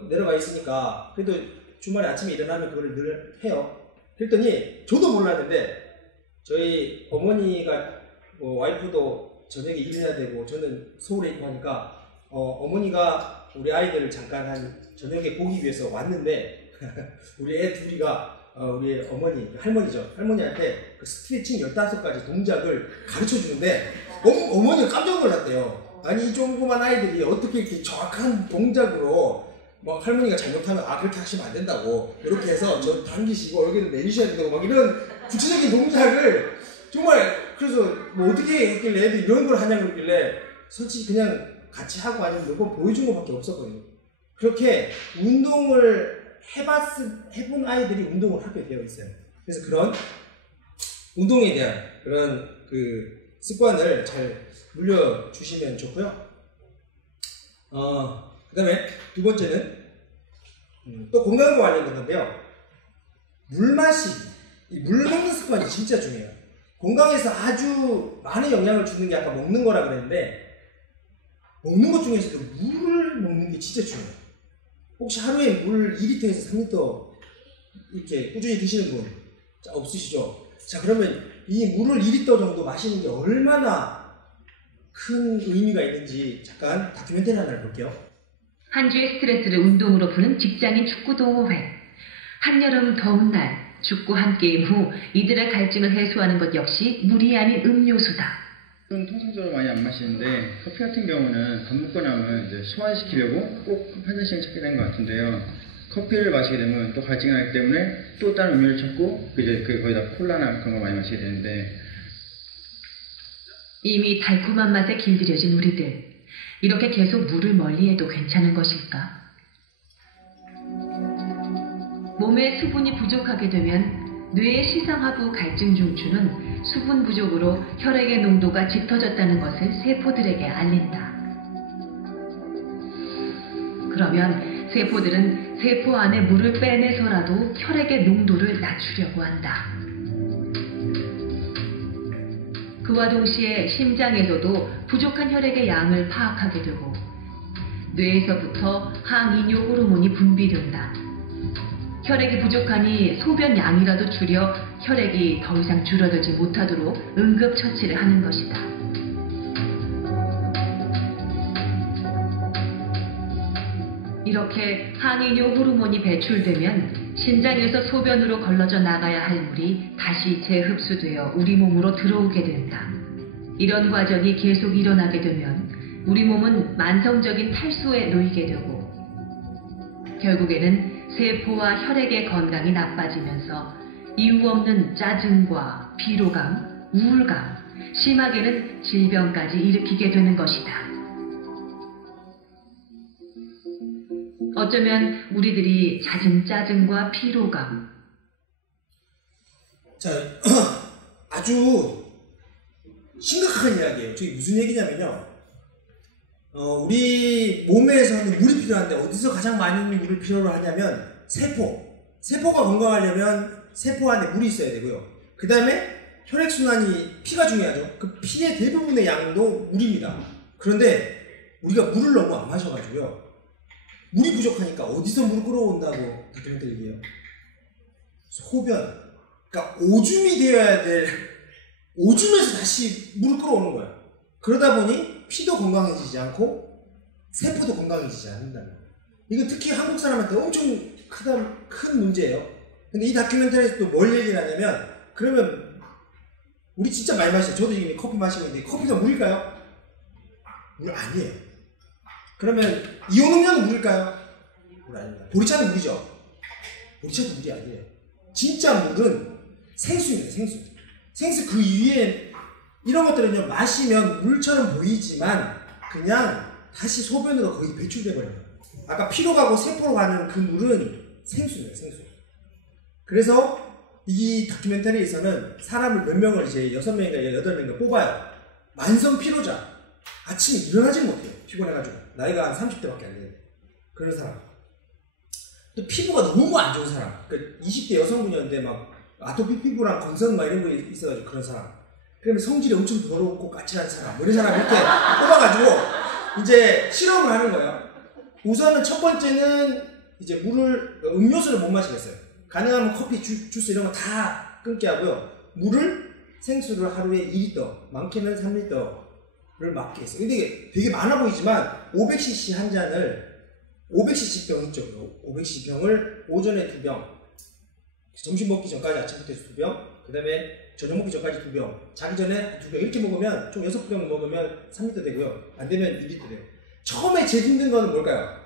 내려가 있으니까 그래도 주말에 아침에 일어나면 그걸 늘 해요. 그랬더니 저도 몰랐는데 저희 어머니가 와이프도 저녁에 일해야 되고 저는 서울에 있고 하니까 어머니가 우리 아이들을 잠깐 한 저녁에 보기 위해서 왔는데 우리 애 둘이가 우리 할머니죠. 할머니한테 그 스트레칭 15가지 동작을 가르쳐 주는데 어머니가 깜짝 놀랐대요. 아니 이 조그만 아이들이 어떻게 이렇게 정확한 동작으로 막 할머니가 잘못하면 그렇게 하시면 안 된다고 이렇게 해서 저 당기시고 여기를 내리셔야 된다고 막 이런 구체적인 동작을 정말 그래서 뭐 어떻게 했길래 애들이 이런 걸 하냐고 그러길래 솔직히 그냥 같이 하고 아니면 몇 번 보여준 것밖에 없었거든요. 그렇게 운동을 해본 아이들이 운동을 하게 되어 있어요. 그래서 그런 운동에 대한 그런 그 습관을 잘 물려주시면 좋고요. 그 다음에 두 번째는 또 건강과 관련된 건데요. 물 마시기. 이 물 먹는 습관이 진짜 중요해요. 건강에서 아주 많은 영향을 주는 게 아까 먹는 거라 그랬는데 먹는 것 중에서도 물을 먹는 게 진짜 중요해요. 혹시 하루에 물 2리터에서 3리터 이렇게 꾸준히 드시는 분 없으시죠? 자, 그러면 이 물을 2리터 정도 마시는 게 얼마나 큰 의미가 있는지 잠깐 다큐멘터리 하나를 볼게요. 한 주의 스트레스를 운동으로 푸는 직장인 축구 동호회. 한여름 더운 날 축구 한 게임 후 이들의 갈증을 해소하는 것 역시 물이 아닌 음료수다. 저는 통상적으로 많이 안 마시는데 커피 같은 경우는 밥 먹고 나면 이제 소화시키려고 꼭 화장실을 찾게 된 것 같은데요. 커피를 마시게 되면 또 갈증이 나기 때문에 또 다른 음료를 찾고 이제 거기다 콜라나 그런 걸 많이 마시게 되는데 이미 달콤한 맛에 길들여진 우리들. 이렇게 계속 물을 멀리해도 괜찮은 것일까? 몸에 수분이 부족하게 되면 뇌의 시상하부 갈증 중추는 수분 부족으로 혈액의 농도가 짙어졌다는 것을 세포들에게 알린다. 그러면 세포들은 세포 안에 물을 빼내서라도 혈액의 농도를 낮추려고 한다. 그와 동시에 심장에서도 부족한 혈액의 양을 파악하게 되고 뇌에서부터 항이뇨 호르몬이 분비된다. 혈액이 부족하니 소변 양이라도 줄여 혈액이 더 이상 줄어들지 못하도록 응급처치를 하는 것이다. 이렇게 항이뇨 호르몬이 배출되면 신장에서 소변으로 걸러져 나가야 할 물이 다시 재흡수되어 우리 몸으로 들어오게 된다. 이런 과정이 계속 일어나게 되면 우리 몸은 만성적인 탈수에 놓이게 되고 결국에는 세포와 혈액의 건강이 나빠지면서 이유 없는 짜증과 피로감, 우울감, 심하게는 질병까지 일으키게 되는 것이다. 어쩌면 우리들이 잦은 짜증과 피로감. 자, 아주 심각한 이야기예요. 저게 무슨 얘기냐면요. 우리 몸에서는 물이 필요한데 어디서 가장 많은 물을 필요로 하냐면 세포가 건강하려면 세포 안에 물이 있어야 되고요. 그 다음에 혈액순환이 피가 중요하죠. 그 피의 대부분의 양도 물입니다. 그런데 우리가 물을 너무 안 마셔가지고요. 물이 부족하니까 어디서 물을 끌어온다고 다큐멘터리 얘기해요. 소변. 그러니까 오줌이 되어야 될 오줌에서 다시 물을 끌어오는 거예요. 그러다 보니 피도 건강해지지 않고 세포도 건강해지지 않는다는 거예요. 이거 특히 한국 사람한테 엄청 큰 문제예요. 근데 이 다큐멘터리에서 또 뭘 얘기를 하냐면 그러면 우리 진짜 많이 마셔요. 저도 지금 커피 마시고 있는데 커피가 물일까요? 물 아니에요. 그러면 이온 음료는 물일까요? 물 아닙니다. 보리차는 물이죠? 보리차도 물이 아니에요. 진짜 물은 생수입니다. 생수 그 위에 이런 것들은요 마시면 물처럼 보이지만 그냥 다시 소변으로 거의 배출돼 버려요. 아까 피로 가고 세포로 가는 그 물은 생수입니다. 생수. 그래서 이 다큐멘터리에서는 사람을 몇 명을 이제 6명인가 8명인가 뽑아요. 만성 피로자. 아침에 일어나지 못해요. 피곤해가지고. 나이가 한 30대밖에 안 되는데. 그런 사람. 또 피부가 너무 안 좋은 사람. 그러니까 20대 여성분이었는데 막 아토피 피부랑 건성 막 이런 거 있어가지고 그런 사람. 그러면 성질이 엄청 더럽고 까칠한 사람. 뭐 이런 사람 이렇게 뽑아가지고 이제 실험을 하는 거예요. 우선은 첫 번째는 이제 음료수를 못 마시겠어요. 가능하면 커피, 주스 이런 거 다 끊게 하고요. 물을 생수를 하루에 2리터, 많게는 3리터를 맞게 했어요. 근데 이게 되게 많아 보이지만 500cc 한 잔을 500cc 병 있죠. 500cc 병을 오전에 2병, 점심 먹기 전까지 아침부터 2병, 그 다음에 저녁 먹기 전까지 2병, 자기 전에 2병 이렇게 먹으면 총 6병 먹으면 3리터 되고요. 안 되면 2리터 돼요. 처음에 제일 힘든 거는 뭘까요?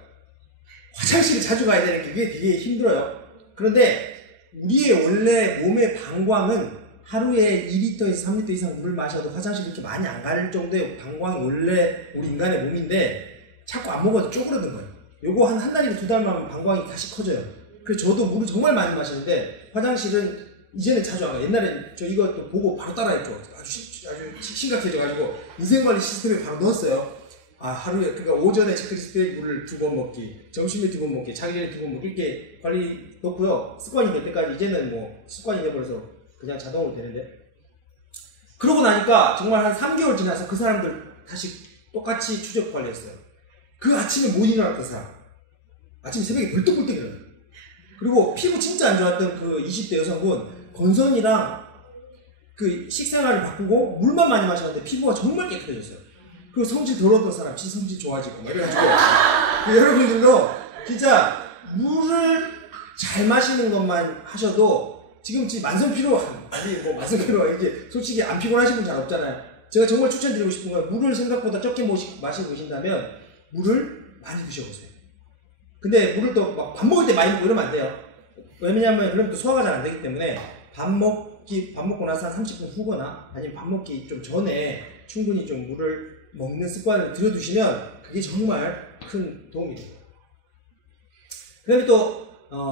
화장실을 자주 가야 되는 게 되게 힘들어요. 그런데 우리의 원래 몸의 방광은 하루에 2리터에서 3리터 이상 물을 마셔도 화장실 이렇게 많이 안 갈 정도의 방광이 원래 우리 인간의 몸인데 자꾸 안 먹어도 쪼그러든 거예요. 요거 한 달이나 2달만 하면 방광이 다시 커져요. 그래서 저도 물을 정말 많이 마시는데 화장실은 이제는 자주 안 가요. 옛날에 저 이것도 보고 바로 따라했죠. 아주 심각해져가지고 인생관리 시스템에 바로 넣었어요. 하루에, 그러니까 오전에 체크리스트에 물을 2번 먹기, 점심에 2번 먹기, 자기 전에 2번 먹기, 이렇게 관리 넣고요. 습관이 될 때까지, 이제는 뭐 습관이 돼버려서 그냥 자동으로 되는데. 그러고 나니까 정말 한 3개월 지나서 그 사람들 다시 똑같이 추적 관리했어요. 그 아침에 못 일어났던 사람. 아침 새벽에 벌떡벌떡 일어나요. 그리고 피부 진짜 안 좋았던 그 20대 여성분, 건선이랑 그 식생활을 바꾸고 물만 많이 마셨는데 피부가 정말 깨끗해졌어요. 그리고 성질 더러웠던 사람, 진짜 성질 좋아지고, 막 이래가지고. 여러분들도 진짜 물을 잘 마시는 것만 하셔도 지금 만성피로, 아니, 뭐 만성피로, 이렇게 솔직히 안 피곤하신 분 잘 없잖아요. 제가 정말 추천드리고 싶은 건 물을 생각보다 적게 마시고 계신다면 물을 많이 드셔보세요. 근데 물을 또 밥 먹을 때 많이 먹고 이러면 안 돼요. 왜냐면 그러면 또 소화가 잘 안 되기 때문에 밥 먹고 나서 한 30분 후거나 아니면 밥 먹기 좀 전에 충분히 좀 물을 먹는 습관을 들여두시면 그게 정말 큰 도움이 됩니다. 그 다음에 또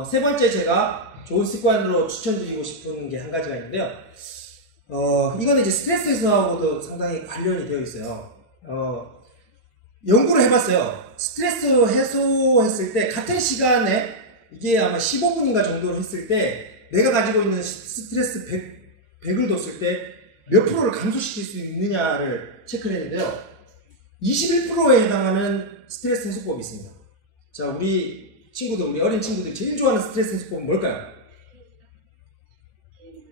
세 번째 제가 좋은 습관으로 추천드리고 싶은 게 한 가지가 있는데요. 이거는 이제 스트레스 해소하고도 상당히 관련이 되어 있어요. 연구를 해봤어요. 스트레스 해소했을 때 같은 시간에 이게 아마 15분인가 정도를 했을 때 내가 가지고 있는 스트레스 100을 뒀을 때 몇 프로를 감소시킬 수 있느냐를 체크를 했는데요. 21%에 해당하는 스트레스 해소법이 있습니다. 자, 우리 어린 친구들이 제일 좋아하는 스트레스 해소법은 뭘까요?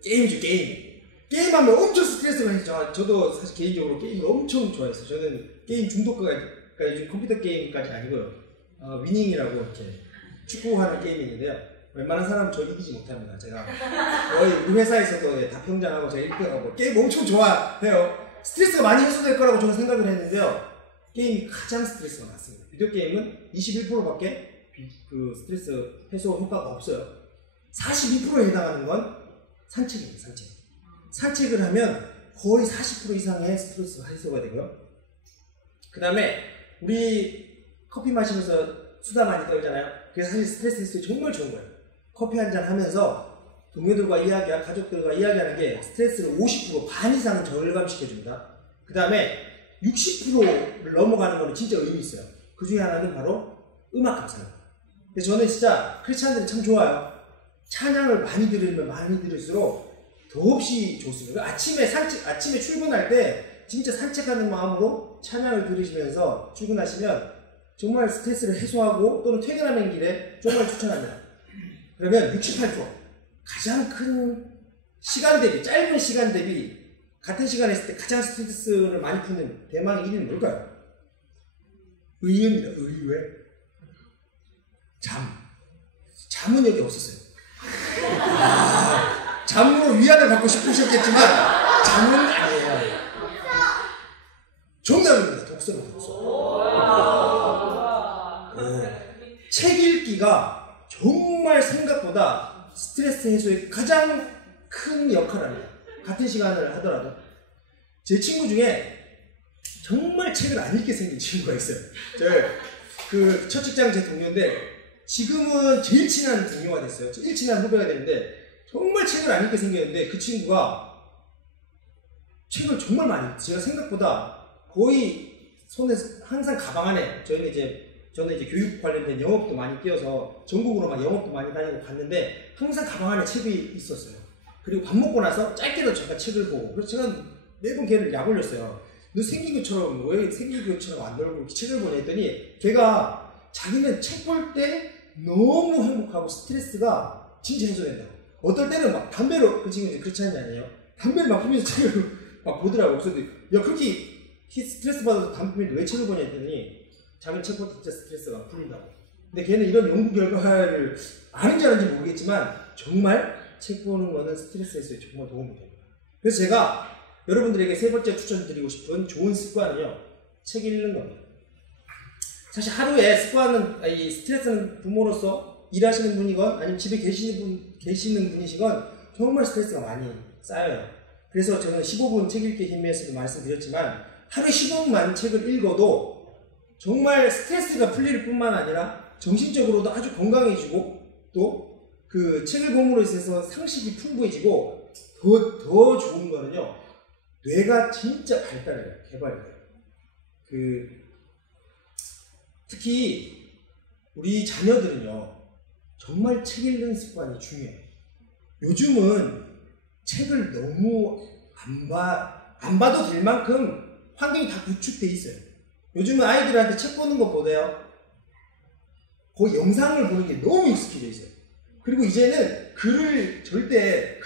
게임이죠, 게임. 게임하면 엄청 스트레스를 받죠. 저도 사실 개인적으로 게임을 엄청 좋아했어요. 저는 게임 중독가가, 그러니까 요즘 컴퓨터 게임까지 아니고요. 위닝이라고 이렇게 축구하는 게임이 있는데요. 웬만한 사람은 저 이기지 못합니다. 제가 거의 우리 회사에서도 다 평장하고 제가 1등하고 게임 엄청 좋아해요. 스트레스가 많이 해소될 거라고 저는 생각을 했는데요. 게임이 가장 스트레스가 많습니다. 비디오 게임은 21%밖에 그 스트레스 해소 효과가 없어요. 42%에 해당하는 건 산책입니다. 산책을 하면 거의 40% 이상의 스트레스 해소가 되고요. 그 다음에 우리 커피 마시면서 수다 많이 떨잖아요. 그게 사실 스트레스 해소에 정말 좋은 거예요. 커피 한잔 하면서 동료들과 이야기하고 가족들과 이야기하는 게 스트레스를 50% 반 이상 절감시켜줍니다. 그 다음에 60%를 넘어가는 거는 진짜 의미 있어요. 그 중에 하나는 바로 음악 감상입니다. 그래서 저는 진짜 크리스찬들이 참 좋아요. 찬양을 많이 들으면 많이 들을수록 더없이 좋습니다. 아침에 출근할 때 진짜 산책하는 마음으로 찬양을 들으시면서 출근하시면 정말 스트레스를 해소하고 또는 퇴근하는 길에 정말 추천합니다. 그러면 68% 가장 큰 시간 대비, 짧은 시간 대비 같은 시간에 했을 때 가장 스트레스를 많이 푸는 대망의 1위는 뭘까요? 의외입니다. 의외. 잠은 여기 없었어요. 잠으로 위안을 받고 싶으셨겠지만 잠은 아니에요. 정답입니다. 독서. 책 읽기가 정말 생각보다 스트레스 해소에 가장 큰 역할을 합니다. 같은 시간을 하더라도. 제 친구 중에 정말 책을 안 읽게 생긴 친구가 있어요. 그 첫 직장 제 동료인데 지금은 제일 친한 동료가 됐어요. 제일 친한 후배가 됐는데 정말 책을 안 읽게 생겼는데 그 친구가 책을 정말 많이 제가 생각보다 거의 손에 항상 가방 안에 저는 이제 교육 관련된 영업도 많이 뛰어서 전국으로 막 영업도 많이 다니고 갔는데 항상 가방 안에 책이 있었어요. 그리고 밥 먹고 나서 짧게라도 잠깐 책을 보고 그래서 제가 매번 걔를 약 올렸어요. 너 생긴 것처럼 왜 생긴 것처럼 안 놀고 이렇게 책을 보냐 했더니 걔가 자기는 책 볼 때 너무 행복하고 스트레스가 진짜 해소된다고. 어떨 때는 막 담배로 그 친구 그렇지 않냐 아니에요? 담배를 막 피면서 책을 막 보더라고. 그래서 야 그렇게 스트레스 받아서 담배 피면서 왜 책을 보냐 했더니 자기는 책 볼 때 진짜 스트레스가 풀린다고. 근데 걔는 이런 연구 결과를 아는지 아는지 모르겠지만 정말 책 보는 거는 스트레스 해소에 정말 도움이 됩니다. 그래서 제가 여러분들에게 세 번째 추천드리고 싶은 좋은 습관은요, 책 읽는 겁니다. 사실 하루에 습관은, 이 스트레스는 부모로서 일하시는 분이건 아니면 집에 계시는 분이시건 정말 스트레스가 많이 쌓여요. 그래서 저는 15분 책 읽기 힘에서도 말씀드렸지만 하루에 15분만 책을 읽어도 정말 스트레스가 풀릴 뿐만 아니라 정신적으로도 아주 건강해지고 또 그 책을 봄으로 인해서 상식이 풍부해지고 더 좋은 거는요, 뇌가 진짜 발달해요. 개발돼요. 특히 우리 자녀들은요, 정말 책 읽는 습관이 중요해요. 요즘은 책을 너무 안 봐도 될 만큼 환경이 다 구축돼 있어요. 요즘은 아이들한테 책 보는 것보다요, 거의 영상을 보는 게 너무 익숙해져 있어요. 그리고 이제는 글을 절대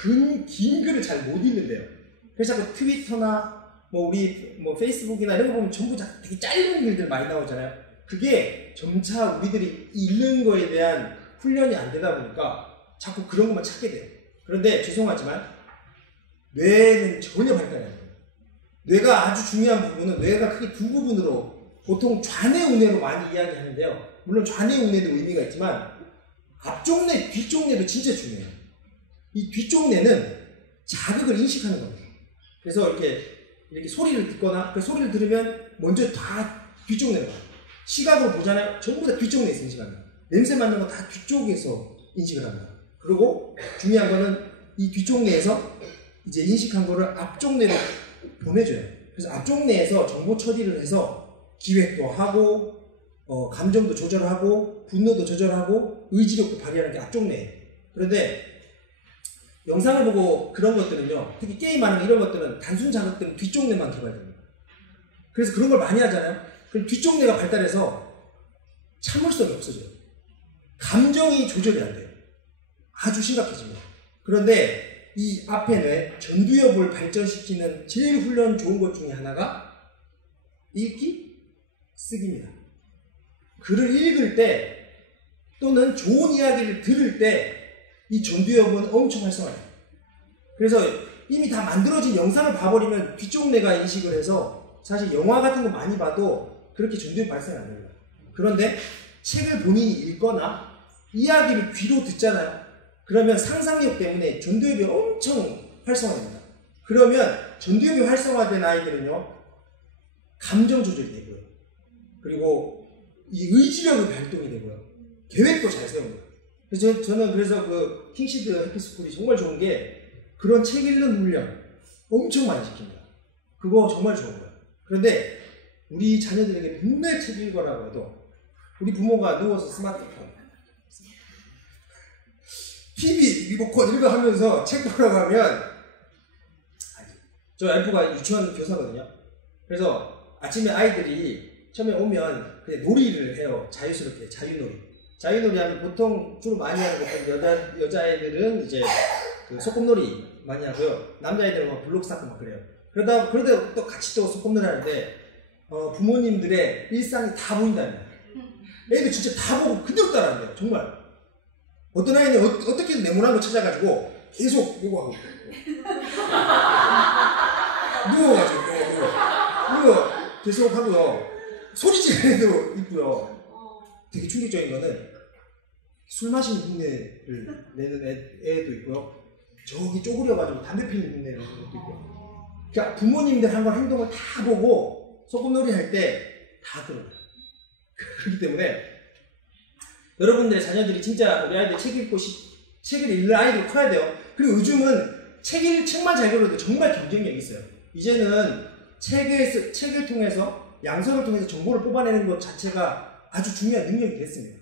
긴 글을 잘 못 읽는데요. 그래서 자꾸 트위터나 우리 페이스북이나 이런 거 보면 전부 되게 짧은 글들 많이 나오잖아요. 그게 점차 우리들이 읽는 거에 대한 훈련이 안 되다 보니까 자꾸 그런 것만 찾게 돼요. 그런데 죄송하지만 뇌는 전혀 발달이 안 돼요. 뇌가 아주 중요한 부분은 뇌가 크게 두 부분으로 보통 좌뇌우뇌로 많이 이야기하는데요. 물론 좌뇌우뇌도 의미가 있지만 앞쪽 뇌, 뒤쪽 뇌도 진짜 중요해요. 이 뒤쪽 뇌는 자극을 인식하는 겁니다. 그래서 이렇게 소리를 듣거나 그 소리를 들으면 먼저 다 뒤쪽 뇌로 가요. 시각으로 보잖아요. 전부 다 뒤쪽 뇌에서 인식합니다. 냄새 맡는 거 다 뒤쪽에서 인식을 합니다. 그리고 중요한 거는 이 뒤쪽 뇌에서 이제 인식한 거를 앞쪽 뇌로 보내줘요. 그래서 앞쪽 뇌에서 정보 처리를 해서 기획도 하고 감정도 조절하고 분노도 조절하고 의지력도 발휘하는 게 앞쪽 뇌예요. 그런데 영상을 보고 그런 것들은요, 특히 게임하는 이런 것들은 단순 자극들은 뒤쪽 뇌만 개발됩니다. 그래서 그런 걸 많이 하잖아요. 그럼 뒤쪽 뇌가 발달해서 참을성이 없어져요. 감정이 조절이 안 돼요. 아주 심각해집니다. 그런데 이 앞에 뇌, 전두엽을 발전시키는 제일 훈련 좋은 것 중에 하나가 읽기, 쓰기입니다. 글을 읽을 때 또는 좋은 이야기를 들을 때 이 전두엽은 엄청 활성화해요. 그래서 이미 다 만들어진 영상을 봐버리면 뒤쪽 뇌가 인식을 해서 사실 영화 같은 거 많이 봐도 그렇게 전두엽 발생이 안 됩니다. 그런데 책을 본인이 읽거나 이야기를 귀로 듣잖아요. 그러면 상상력 때문에 전두엽이 엄청 활성화됩니다. 그러면 전두엽이 활성화된 아이들은요, 감정 조절이 되고요. 그리고 이 의지력의 발동이 되고요. 계획도 잘 세웁니다. 그래서 저는 그 킹시드 해피스쿨이 정말 좋은 게 그런 책 읽는 훈련 엄청 많이 시킵니다. 그거 정말 좋은 거예요. 그런데 우리 자녀들에게 맨날 책 읽으라고 해도 우리 부모가 누워서 스마트폰, TV, 리모컨 이런 거 하면서 책 보라고 하면, 저 와이프가 유치원 교사거든요. 그래서 아침에 아이들이 처음에 오면 그냥 놀이를 해요. 자유스럽게, 자유놀이. 자유놀이 하면 보통 주로 많이 하는 것은 여자애들은 이제 그 소꿉놀이 많이 하고요. 남자애들은 막 블록 쌓고 막 그래요. 그러다 또 같이 또 소꿉놀이 하는데, 부모님들의 일상이 다 보인다는 거예요. 애들 진짜 다 보고 그대로 따라한대요. 정말. 어떤 아이는 어떻게든 네모난 거 찾아가지고 계속 요거 하고 있대요. 누워가지고 누워 계속 하고요. 소리 지르는 애도 있고요. 되게 충격적인 거는 술 마시는 흉내를 내는 애도 있고요. 저기 쪼그려가지고 담배 피는 흉내를 내는 것도 있고요. 그러니까 부모님들 한 걸 행동을 다 보고 소꿉놀이 할 때 다 들어요. 그렇기 때문에 여러분들의 자녀들이 진짜 우리 아이들 책 책을 읽는 아이들이 커야 돼요. 그리고 요즘은 책만 잘 읽어도 정말 경쟁력이 있어요. 이제는 책을 통해서, 양서를 통해서 정보를 뽑아내는 것 자체가 아주 중요한 능력이 됐습니다.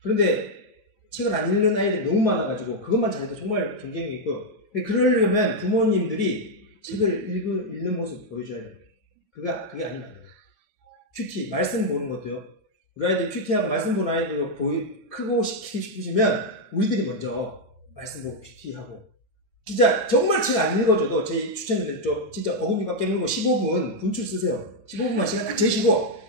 그런데 책을 안 읽는 아이들이 너무 많아가지고 그것만 잘해도 정말 경쟁력이 있고, 그러려면 부모님들이 책을 읽는 모습 보여줘야 돼요. 그게 아니면 안 돼요. 큐티, 말씀 보는 것도요. 우리 아이들 큐티하고 말씀 보는 아이들 크고 시키고 싶으시면 우리들이 먼저 말씀 보고 큐티하고, 진짜 정말 책 안 읽어줘도 제 추천인데 좀 진짜 어금니가 깨물고 15분 분출 쓰세요. 15분만 시간 딱 재시고,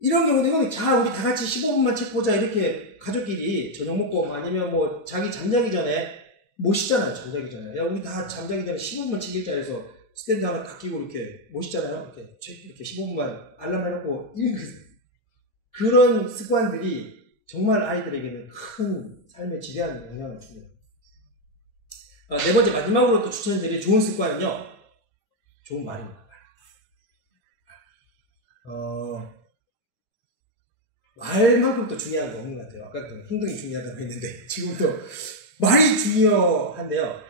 이런 경우는 형님, 자 우리 다 같이 15분만 책 보자 이렇게 가족끼리 저녁 먹고, 아니면 뭐 자기 잠자기 전에 모시잖아요. 잠자기 전에, 야 우리 다 잠자기 전에 15분만 책 읽자 해서 스탠드 하나 딱 끼고 이렇게 모시잖아요. 이렇게 15분만 알람 해놓고 읽으세요. 그런 습관들이 정말 아이들에게는 큰 삶에 지대한 영향을 줍니다. 네 번째, 마지막으로 또 추천드릴 좋은 습관은요, 좋은 말입니다. 말만큼 또 중요한 거 없는 것 같아요. 아까 또 행동이 중요하다고 했는데 지금부터 말이 중요한데요.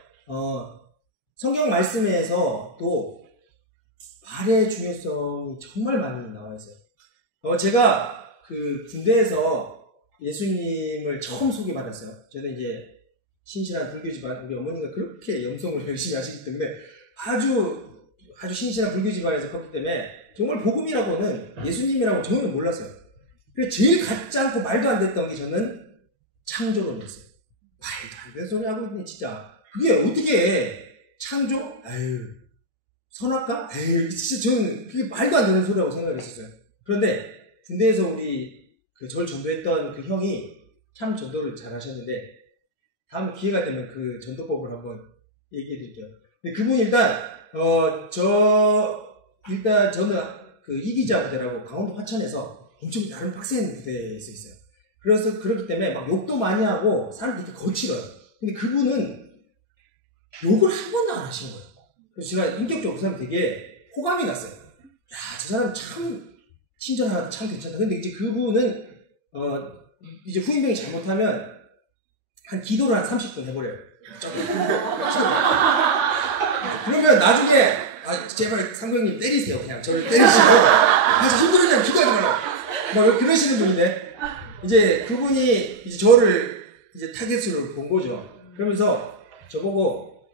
성경 말씀에서 또 말의 중요성이 정말 많이 나와 있어요. 제가 그 군대에서 예수님을 처음 소개받았어요. 저는 이제 신실한 불교 집안, 우리 어머니가 그렇게 염송을 열심히 하시기 때문에 아주 신실한 불교 집안에서 컸기 때문에 정말 복음이라고는, 예수님이라고 전혀 몰랐어요. 그래서 제일 같지 않고 말도 안 됐던 게 저는 창조론이었어요. 말도 안 되는 소리 하고 있네 진짜. 그게 어떻게 창조? 아유, 선악과? 아유, 진짜 저는 그게 말도 안 되는 소리라고 생각했었어요. 그런데 군대에서 우리 저를 전도했던 그 형이 참 전도를 잘 하셨는데, 다음에 기회가 되면 그 전도법을 한번 얘기해 드릴게요. 근데 그분이 저는 그 이기자 부대라고 강원도 화천에서 엄청 다른 빡센 부대에 있어요. 그래서 그렇기 때문에 막 욕도 많이 하고 사람들이 되게 거칠어요. 근데 그분은 욕을 한 번도 안 하신 거예요. 그래서 제가 인격적으로 그 사람 되게 호감이 났어요. 야, 저 사람 참 친절하다, 참 괜찮다. 근데 이제 그분은 이제 후임병이 잘못하면 한 기도를 한 30분 해버려요. 그러면 나중에 제발 상병님 때리세요. 그냥 저를 때리시고, 사실 힘들으면 기도하지 말라고 막 그러시는 분인데, 이제 그분이 이제 저를 이제 타겟으로 본 거죠. 그러면서 저보고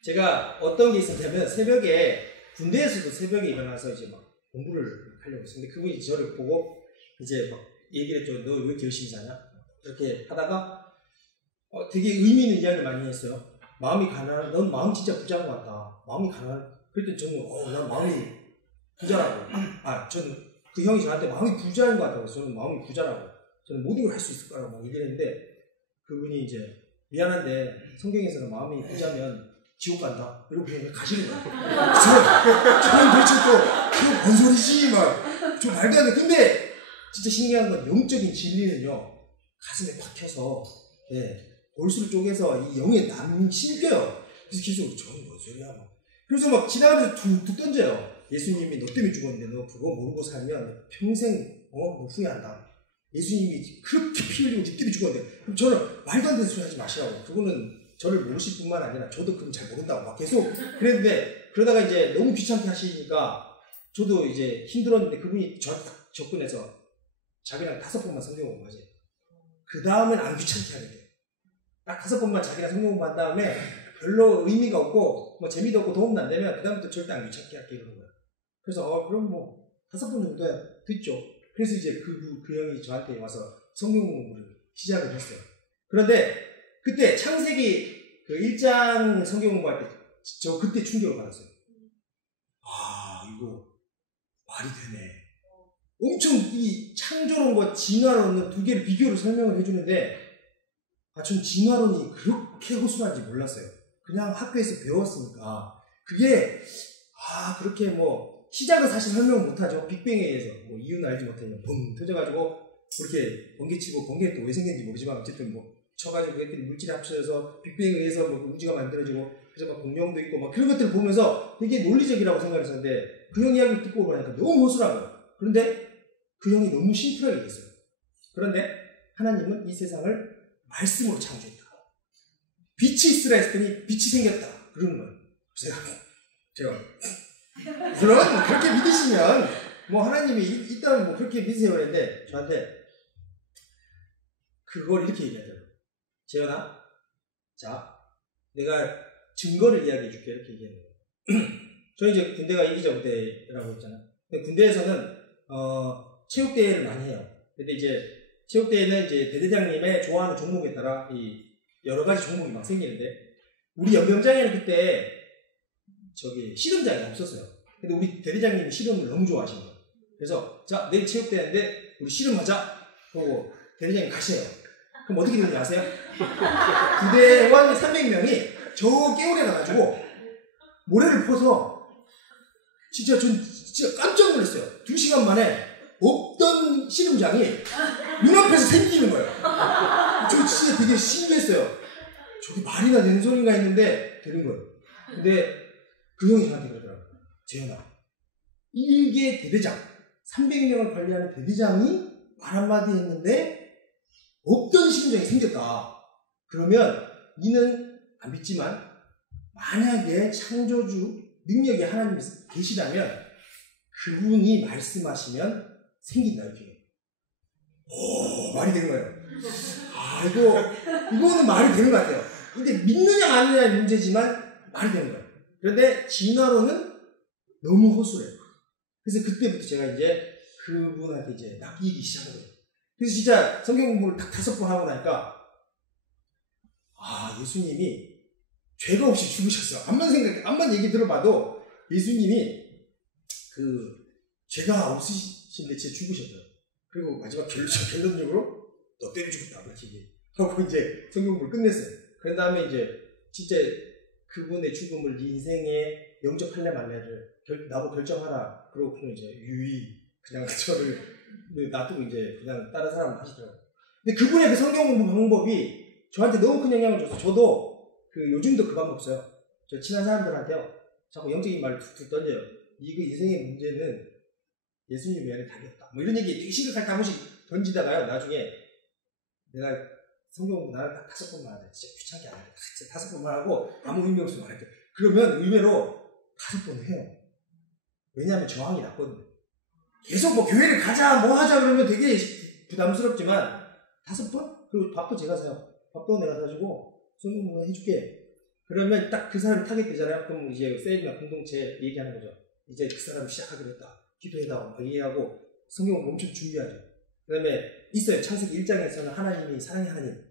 제가 어떤 게 있었냐면, 새벽에 군대에서도 새벽에 일어나서 이제 막 공부를 하려고 했어요. 근데 그분이 저를 보고 이제 막 얘기를 했죠. 너 왜 이렇게 열심히 사냐? 이렇게 하다가 되게 의미 있는 이야기를 많이 했어요. 마음이 가난한, 넌 마음 진짜 부자인 것 같다. 마음이 가난한. 그랬더니 저는 난 마음이 부자라고. 저는 그 형이 저한테 마음이 부자인 것 같다고. 저는 마음이 부자라고. 저는 모든 걸 할 수 있을 거라고 막 얘기를 했는데, 그분이 이제 미안한데 성경에서는 마음이 부자면 지옥 간다. 이러고 그냥 가시는 거예요. 저는 도대체 또 뭔 소리지? 막 좀 말도 안 돼. 근데 진짜 신기한 건 영적인 진리는요, 가슴에 박혀서 볼수를 쪼개서 이 영에 남실겨요. 그래서 계속 저는 뭔 소리야 막. 그래서 막 지나가면서 툭툭 던져요. 예수님이 너 때문에 죽었는데 너 그거 모르고 살면 평생 너 후회한다. 예수님이 그렇게 피 흘리고 니 때문에 죽었는데. 그럼 저는 말도 안 되는 소리 하지 마시라고. 그분은 저를 모르실 뿐만 아니라 저도 그분 잘 모른다고 막 계속 그랬는데, 그러다가 이제 너무 귀찮게 하시니까 저도 이제 힘들었는데, 그분이 저한테 딱 접근해서 자기랑 5번만 성경 공부하지. 그 다음엔 안 귀찮게 하는 게. 딱 5번만 자기랑 성경 공부한 다음에 별로 의미가 없고 뭐 재미도 없고 도움도 안 되면 그 다음부터 절대 안 귀찮게 할게 이러는 거야. 그래서 그럼 뭐 5번 정도야 듣죠. 그래서 이제 그 형이 저한테 와서 성경 공부를 시작을 했어요. 그런데 그때 창세기 그 1장 성경 공부할 때 저 그때 충격을 받았어요. 이거 말이 되네. 엄청 이 창조론과 진화론은 두 개를 비교로 설명을 해주는데, 전 진화론이 그렇게 허술한지 몰랐어요. 그냥 학교에서 배웠으니까. 그게 그렇게 뭐 시작은 사실 설명을 못하죠. 빅뱅에 의해서 뭐 이유는 알지 못하면 붕 터져가지고 그렇게 번개치고, 번개가 또 왜 생겼는지 모르지만 어쨌든 뭐 쳐가지고 그것들이 물질이 합쳐져서 빅뱅에 의해서 뭐 우주가 만들어지고, 그래서 막 공룡도 있고 막 그런 것들을 보면서 되게 논리적이라고 생각했었는데, 그 형 이야기를 듣고 보니까 너무 허술한 거예요. 그런데 그 형이 너무 심플하게 됐어요. 그런데 하나님은 이 세상을 말씀으로 창조했다. 빛이 있으라 했더니 빛이 생겼다. 그러는 거예요. 제가 물론 뭐 그렇게 믿으시면 뭐 하나님이 있다면 뭐 그렇게 믿으세요 했는데 저한테 그걸 이렇게 얘기하더라고요. 재현아, 자, 내가 증거를 이야기해 줄게. 이렇게 얘기하는 거예요. 저희 이제 군대가 이기정대라고 했잖아요. 근데 군대에서는 체육대회를 많이 해요. 근데 이제 체육대회는 이제 대대장님의 좋아하는 종목에 따라 이 여러 가지 종목이 막 생기는데 우리 연병장에는 그때 저기 씨름장이 없었어요. 근데 우리 대대장님이 씨름을 너무 좋아하시는 거예요. 그래서 자, 내일 체육대회인데 우리 씨름하자. 그러고 대대장님 가세요. 그럼 어떻게 되는지 아세요? 부대원 300명이 저 깨울에 가가지고 모래를 퍼서 진짜 깜짝 놀랐어요. 2시간 만에 없던 씨름장이 눈앞에서 생기는 거예요. 저 진짜 되게 신기했어요. 저게 말이나 되는 소린가 했는데 되는 거예요. 근데 그 형이 저한테 그러더라고요. 재현아, 이게 대대장, 300명을 관리하는 대대장이 말 한마디 했는데 없던 씨름장이 생겼다. 그러면 니는 안 믿지만 만약에 창조주 능력이 하나님이 계시다면 그분이 말씀하시면 생긴다. 이렇게. 오, 말이 되는 거예요. 아, 이거는 말이 되는 것 같아요. 근데 믿느냐 안 믿느냐의 문제지만 말이 되는 거예요. 그런데 진화론은 너무 허술해요. 그래서 그때부터 제가 이제 그분한테 이제 낚이기 시작한 거예요. 그래서 진짜 성경 공부를 딱 5번 하고 나니까 아, 예수님이 죄가 없이 죽으셨어. 암만 얘기 들어봐도 예수님이 그 죄가 없으신데 진짜 죽으셨더라고요. 그리고 마지막 결론적으로 너 때문에 죽었다. 이렇게 하고 이제 성경 공부를 끝냈어요. 그런 다음에 이제 진짜 그분의 죽음을 네 인생에 영접할래 말래를 나보고 결정하라. 그러고 이제 유의 그냥 저를 놔두고 이제 그냥 다른 사람 하시더라고요. 근데 그분의 그 성경 공부 방법이 저한테 너무 큰 영향을 줬어요. 저도 요즘도 그 방법 써요. 저 친한 사람들한테요. 자꾸 영적인 말을 툭툭 던져요. 이거 인생의 문제는 예수님 외에는 답이 없다. 뭐 이런 얘기 되게 심각할 때 한 번씩 던지다가요. 나중에 내가 성경 공부 나는 딱 5번만 하자. 진짜 귀찮게 안 해. 진짜 5번만 하고 아무 의미 없으면 할게. 그러면 의외로 5번 해요. 왜냐하면 저항이 났거든요. 계속 뭐 교회를 가자 뭐 하자 그러면 되게 부담스럽지만 5번? 그리고 밥도 제가 사요. 밥도 내가 사주고 성경 공부 해줄게. 그러면 딱 그 사람이 타겟되잖아요. 그럼 이제 셀이나 공동체 얘기하는 거죠. 이제 그 사람이 시작하기로 했다. 기도해다오. 이해하고 성경 공부 엄청 준비하죠. 그 다음에 있어요. 창세기 1장에서는 하나님이 사랑의 하나님,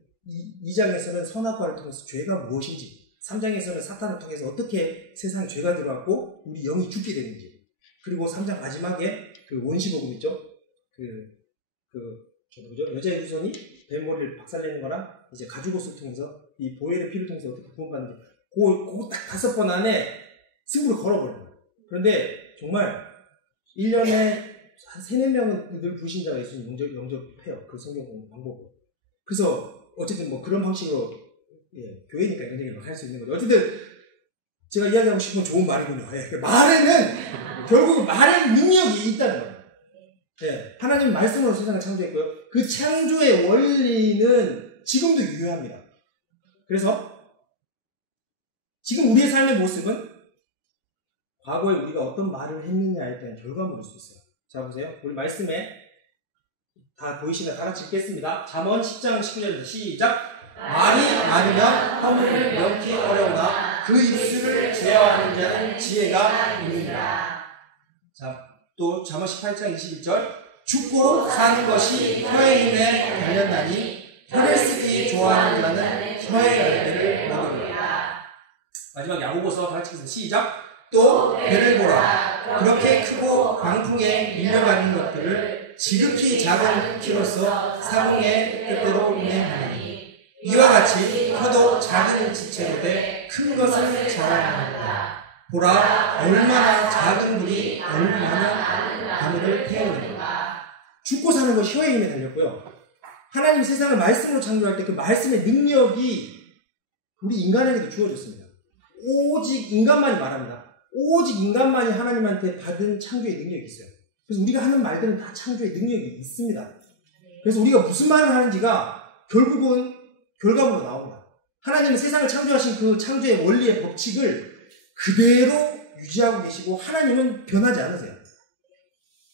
2장에서는 선악과를 통해서 죄가 무엇인지, 3장에서는 사탄을 통해서 어떻게 세상에 죄가 들어왔고 우리 영이 죽게 되는지, 그리고 3장 마지막에 그 원시복음 있죠. 뭐죠? 여자의 후손이 뱀머리를 박살내는 거랑 이제 가죽옷을 통해서 이 보혈의 피를 통해서 어떻게 구원받는지 그거 딱 5번 안에 승부를 걸어버리는 거예요. 그런데 정말 1년에 한 3-4명은 늘 불신자가 예수님 영접해요. 그 성경 공부 방법으로. 그래서 어쨌든 뭐 그런 방식으로 교회니까 굉장히 할 수 있는 거죠. 어쨌든 제가 이야기하고 싶은 건 좋은 말이군요. 말에는 결국 말의 능력이 있다는 거예요. 하나님 말씀으로 세상을 창조했고요. 그 창조의 원리는 지금도 유효합니다. 그래서 지금 우리의 삶의 모습은 과거에 우리가 어떤 말을 했느냐에 대한 결과물일 수 있어요. 자 보세요. 우리 말씀에 다 보이시나 다 같이 읽겠습니다. 잠언 10장 19절에서 시작. 말이 많으면 허물을 넘기 어려우나 그 입술을 제어하는 자는 지혜가 있느니라. 자, 또 잠언 18장 21절. 죽고 사는 것이 혀의 힘에 달렸나니 혀를 쓰기 좋아하는 자는 혀의 열매를 먹으리라. 마지막 야고보서 다 같이 시작. 또 배를 보라. 그렇게 크고 광풍에 밀려가는 것들을 지극히 작은 키로서 사방의 끝대로 운행하니 이와 같이 혀도 작은 지체로 돼 큰 것을 자랑하는다. 보라, 얼마나 작은 물이 얼마나 바늘을 태우는가. 죽고 사는 것이 혀의 힘에 달렸고요. 하나님 세상을 말씀으로 창조할 때 그 말씀의 능력이 우리 인간에게도 주어졌습니다. 오직 인간만이 말합니다. 오직 인간만이 하나님한테 받은 창조의 능력이 있어요. 그래서 우리가 하는 말들은 다 창조의 능력이 있습니다. 그래서 우리가 무슨 말을 하는지가 결국은 결과물로 나옵니다. 하나님은 세상을 창조하신 그 창조의 원리의 법칙을 그대로 유지하고 계시고 하나님은 변하지 않으세요.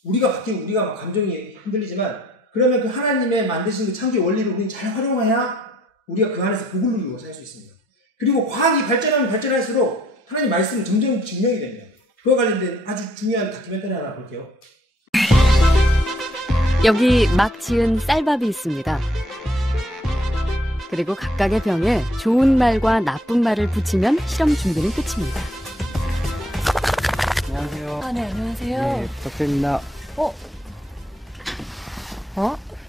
우리가 바뀌고 우리가 막 감정이 흔들리지만 그러면 그 하나님의 만드신 그 창조의 원리를 우리는 잘 활용해야 우리가 그 안에서 복을 누리고 살 수 있습니다. 그리고 과학이 발전하면 발전할수록 하나님 말씀은 점점 증명이 됩니다. 그와 관련된 아주 중요한 다큐멘터리 하나 볼게요. 여기 막 지은 쌀밥이 있습니다. 그리고 각각의 병에 좋은 말과 나쁜 말을 붙이면 실험 준비는 끝입니다. 안녕하세요. 아, 네, 안녕하세요. 네, 부탁드립니다.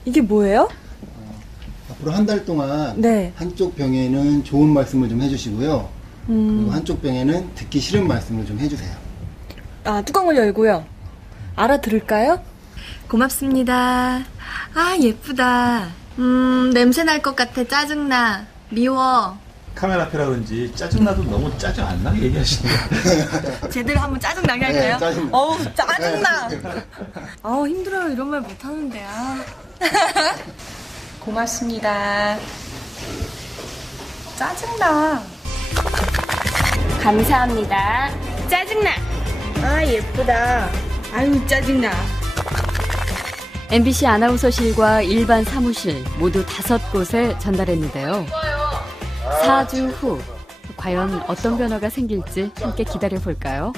이게 뭐예요? 앞으로 한 달 동안 네. 한쪽 병에는 좋은 말씀을 좀 해주시고요. 그리고 한쪽 병에는 듣기 싫은 말씀을 좀 해주세요. 아, 뚜껑을 열고요. 알아들을까요? 고맙습니다. 아, 예쁘다. 냄새 날 것 같아. 짜증나. 미워. 카메라 앞이라 그런지 짜증나도 너무 짜증 안 나게 얘기하시네요. 제대로 한번 짜증나게 할까요? 네, 짜증나. 어우, 짜증나. 아우, 힘들어요. 이런 말 못하는데. 아. 고맙습니다. 짜증나. 감사합니다. 짜증나. 아, 예쁘다. 아유, 짜증나. MBC 아나운서실과 일반 사무실 모두 5곳에 전달했는데요. 4주 후 과연 어떤 변화가 생길지 함께 기다려볼까요?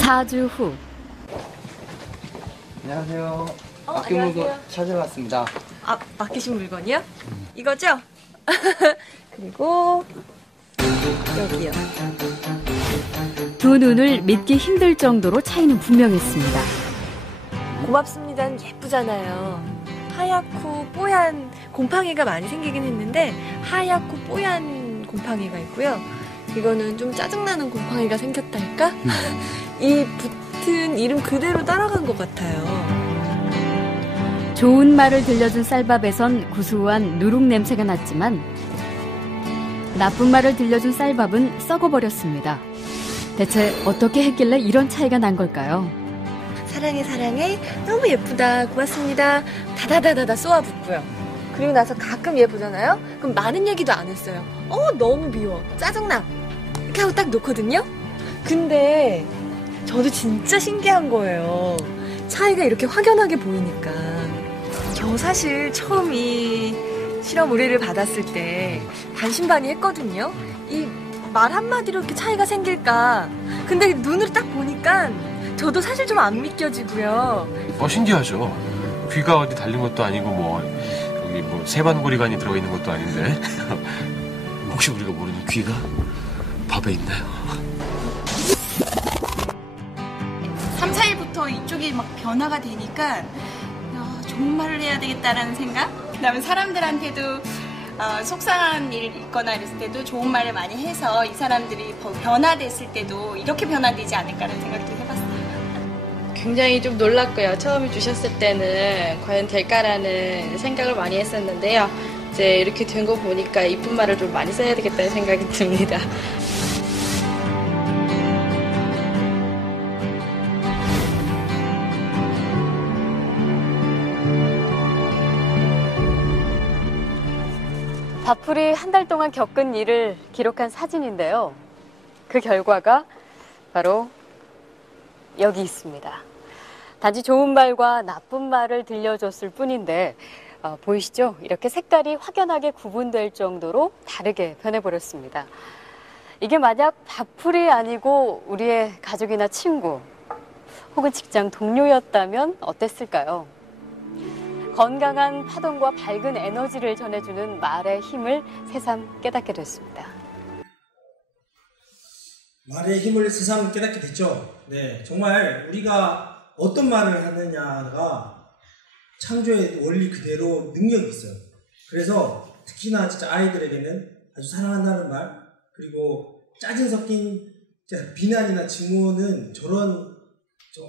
4주 후. 안녕하세요. 맡긴 물건 찾아왔습니다. 아, 맡기신 물건이요? 이거죠? 그리고 여기요. 두 눈을 믿기 힘들 정도로 차이는 분명했습니다. 고맙습니다는 예쁘잖아요. 하얗고 뽀얀 곰팡이가 많이 생기긴 했는데 하얗고 뽀얀 곰팡이가 있고요. 이거는 좀 짜증나는 곰팡이가 생겼달까? 이 붙은 이름 그대로 따라간 것 같아요. 좋은 말을 들려준 쌀밥에선 구수한 누룩 냄새가 났지만 나쁜 말을 들려준 쌀밥은 썩어버렸습니다. 대체 어떻게 했길래 이런 차이가 난 걸까요? 사랑해 사랑해 너무 예쁘다 고맙습니다 다다다다다 쏘아붙고요. 그리고 나서 가끔 얘 보잖아요. 그럼 많은 얘기도 안 했어요. 너무 미워 짜증나 이렇게 하고 딱 놓거든요. 근데 저도 진짜 신기한 거예요. 차이가 이렇게 확연하게 보이니까. 저 사실 처음 이 실험 의뢰를 받았을 때 반신반의했거든요. 이 말 한마디로 이렇게 차이가 생길까. 근데 눈으로 딱 보니까 저도 사실 좀 안 믿겨지고요. 신기하죠. 귀가 어디 달린 것도 아니고 여기 세반고리관이 들어가 있는 것도 아닌데 혹시 우리가 모르는 귀가 밥에 있나요? 3, 4일부터 이쪽이 막 변화가 되니까 좋은 말을 해야 되겠다라는 생각? 그다음에 사람들한테도 속상한 일 있거나 이랬을 때도 좋은 말을 많이 해서 이 사람들이 변화됐을 때도 이렇게 변화되지 않을까라는 생각도 해봤어요. 굉장히 좀 놀랐고요. 처음에 주셨을 때는 과연 될까라는 생각을 많이 했었는데요. 이제 이렇게 된 거 보니까 이쁜 말을 좀 많이 써야 되겠다는 생각이 듭니다. 밥풀이 한 달 동안 겪은 일을 기록한 사진인데요. 그 결과가 바로 여기 있습니다. 단지 좋은 말과 나쁜 말을 들려줬을 뿐인데 보이시죠? 이렇게 색깔이 확연하게 구분될 정도로 다르게 변해버렸습니다. 이게 만약 밥풀이 아니고 우리의 가족이나 친구 혹은 직장 동료였다면 어땠을까요? 건강한 파동과 밝은 에너지를 전해주는 말의 힘을 새삼 깨닫게 됐습니다. 말의 힘을 새삼 깨닫게 됐죠. 네, 정말 우리가 어떤 말을 하느냐가 창조의 원리 그대로 능력이 있어요. 그래서 특히나 진짜 아이들에게는 아주 사랑한다는 말, 그리고 짜증 섞인 비난이나 증오는 저런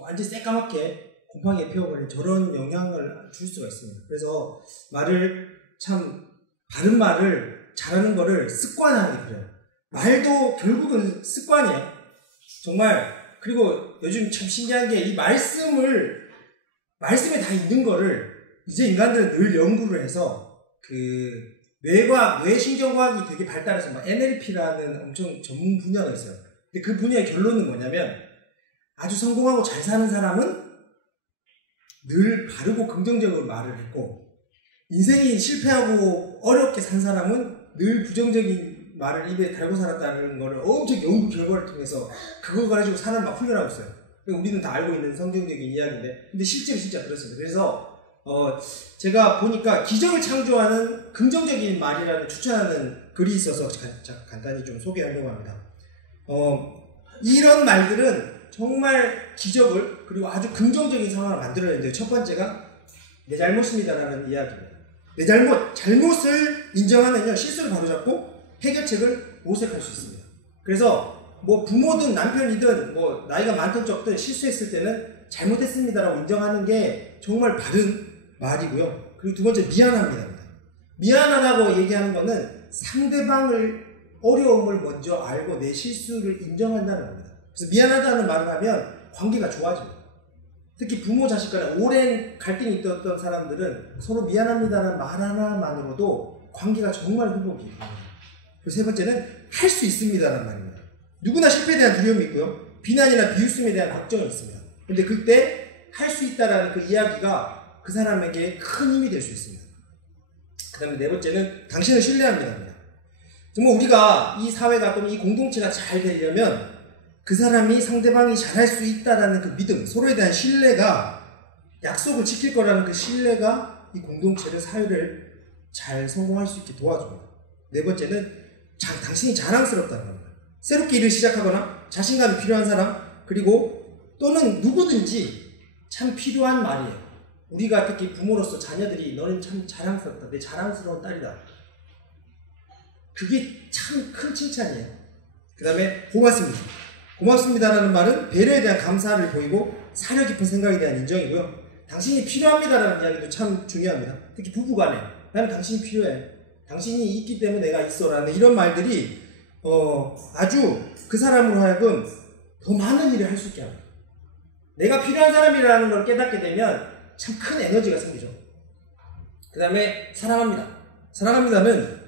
완전 새까맣게 곰팡이에 피워버린 저런 영향을 줄 수가 있습니다. 그래서 말을 참 바른 말을 잘하는 거를 습관화하게 그래요. 말도 결국은 습관이에요. 정말 그리고 요즘 참 신기한 게 이 말씀에 다 있는 거를 이제 인간들은 늘 연구를 해서 그 뇌신경과학이 되게 발달해서 막 NLP라는 엄청 전문 분야가 있어요. 근데 그 분야의 결론은 뭐냐면 아주 성공하고 잘 사는 사람은 늘 바르고 긍정적으로 말을 했고 인생이 실패하고 어렵게 산 사람은 늘 부정적인 말을 입에 달고 살았다는 거를 엄청 연구 결과를 통해서 그거 가지고 사람 막 훈련하고 있어요. 우리는 다 알고 있는 성경적인 이야기인데 근데 실제로 진짜 그렇습니다. 그래서 제가 보니까 기적을 창조하는 긍정적인 말이라는 추천하는 글이 있어서 간단히 좀 소개하려고 합니다. 이런 말들은 정말 기적을 그리고 아주 긍정적인 상황을 만들어내는데 첫 번째가 내 잘못입니다라는 이야기입니다. 내 잘못을 인정하면요 실수를 바로잡고 해결책을 모색할 수 있습니다. 그래서 뭐 부모든 남편이든 뭐 나이가 많든 적든 실수했을 때는 잘못했습니다라고 인정하는 게 정말 바른 말이고요. 그리고 두 번째 미안합니다입니다. 미안하다고 얘기하는 거는 상대방을 어려움을 먼저 알고 내 실수를 인정한다는 겁니다. 그래서 미안하다는 말을 하면 관계가 좋아집니다. 특히 부모 자식 간에 오랜 갈등이 있었던 사람들은 서로 미안합니다라는 말 하나만으로도 관계가 정말 회복이 됩니다. 그리고 세 번째는 할 수 있습니다라는 말입니다. 누구나 실패에 대한 두려움이 있고요. 비난이나 비웃음에 대한 걱정이 있습니다. 근데 그때 할 수 있다라는 그 이야기가 그 사람에게 큰 힘이 될 수 있습니다. 그 다음에 네 번째는 당신을 신뢰합니다입니다. 정말 우리가 이 사회가 또는 이 공동체가 잘 되려면 그 사람이 상대방이 잘할 수 있다라는 그 믿음, 서로에 대한 신뢰가 약속을 지킬 거라는 그 신뢰가 이 공동체를, 사회를 잘 성공할 수 있게 도와줍니다. 네 번째는 당신이 자랑스럽다는 겁니다. 새롭게 일을 시작하거나 자신감이 필요한 사람, 그리고 또는 누구든지 참 필요한 말이에요. 우리가 특히 부모로서 자녀들이 너는 참 자랑스럽다, 내 자랑스러운 딸이다. 그게 참 큰 칭찬이에요. 그 다음에 고맙습니다. 고맙습니다라는 말은 배려에 대한 감사를 보이고 사려 깊은 생각에 대한 인정이고요. 당신이 필요합니다라는 이야기도 참 중요합니다. 특히 부부간에 나는 당신이 필요해. 당신이 있기 때문에 내가 있어라는 이런 말들이 아주 그 사람으로 하여금 더 많은 일을 할 수 있게 합니다. 내가 필요한 사람이라는 걸 깨닫게 되면 참 큰 에너지가 생기죠. 그 다음에 사랑합니다. 사랑합니다는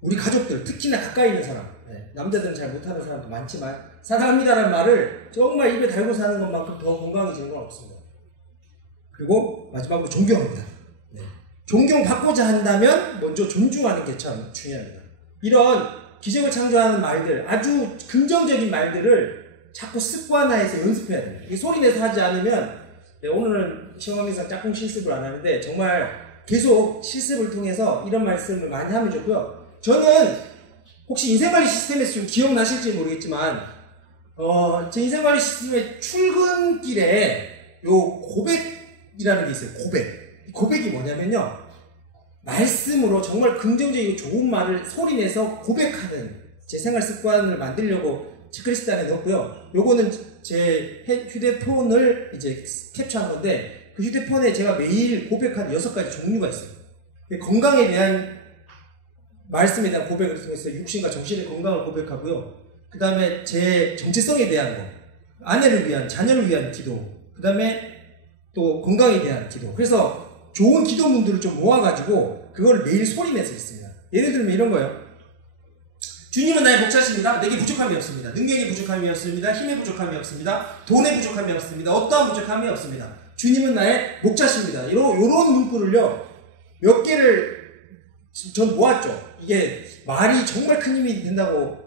우리 가족들, 특히나 가까이 있는 사람, 남자들은 잘 못하는 사람도 많지만 사랑합니다라는 말을 정말 입에 달고 사는 것만큼 더 건강해지는 건 없습니다. 그리고 마지막으로 존경합니다. 존경받고자 한다면 먼저 존중하는 게 참 중요합니다. 이런 기적을 창조하는 말들, 아주 긍정적인 말들을 자꾸 습관화해서 연습해야 됩니다. 이게 소리내서 하지 않으면 오늘은 시험학에서 짝꿍 실습을 안 하는데 정말 계속 실습을 통해서 이런 말씀을 많이 하면 좋고요. 저는 혹시 인생관리 시스템에서 좀 기억나실지 모르겠지만 제 인생관리 시스템의 출근길에 요 고백이라는 게 있어요. 고백이 뭐냐면요, 말씀으로 정말 긍정적이고 좋은 말을 소리내서 고백하는 제 생활 습관을 만들려고 체크리스트 안에 넣었고요. 요거는 제 휴대폰을 이제 캡처한 건데 그 휴대폰에 제가 매일 고백하는 6가지 종류가 있어요. 건강에 대한 말씀에 대한 고백을 통해서 육신과 정신의 건강을 고백하고요. 그 다음에 제 정체성에 대한 거, 아내를 위한, 자녀를 위한 기도, 그 다음에 또 건강에 대한 기도. 그래서 좋은 기도문들을 좀 모아가지고 그걸 매일 소리내서 있습니다. 예를 들면 이런 거예요. 주님은 나의 목자십니다. 내게 부족함이 없습니다. 능력의 부족함이 없습니다. 힘의 부족함이 없습니다. 돈의 부족함이 없습니다. 어떠한 부족함이 없습니다. 주님은 나의 목자십니다. 이런 문구를요, 몇 개를 전 모았죠. 이게 말이 정말 큰 힘이 된다고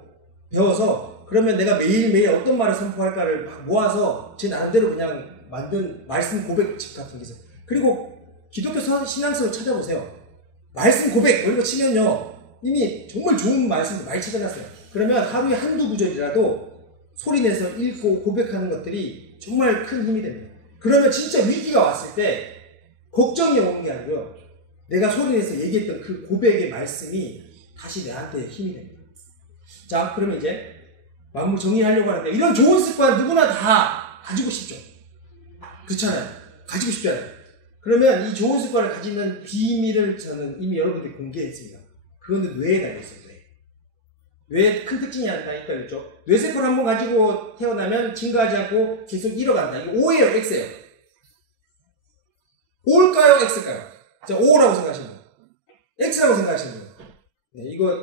배워서, 그러면 내가 매일매일 어떤 말을 선포할까를 막 모아서 제 나름대로 그냥 만든 말씀 고백집 같은 게 있어요. 그리고 기독교 신앙서를 찾아보세요. 말씀 고백 이런 거 치면요, 이미 정말 좋은 말씀을 많이 찾아놨어요. 그러면 하루에 한두 구절이라도 소리내서 읽고 고백하는 것들이 정말 큰 힘이 됩니다. 그러면 진짜 위기가 왔을 때 걱정이 오는 게 아니고요, 내가 소리내서 얘기했던 그 고백의 말씀이 다시 내한테 힘이 됩니다. 자, 그러면 이제 마무리 정리하려고 하는데, 이런 좋은 습관 누구나 다 가지고 싶죠. 그렇잖아요. 가지고 싶잖아요. 그러면 이 좋은 습관을 가지는 비밀을 저는 이미 여러분들이 공개했습니다. 그거는 뇌에 달려있어요. 뇌의 큰 특징이 한다니까 그랬죠. 뇌세포를 한번 가지고 태어나면 증가하지 않고 계속 잃어간다. 이거 O예요, X예요? O일까요, X일까요? 자, O라고 생각하시는 분. X라고 생각하시는 분. 네, 이거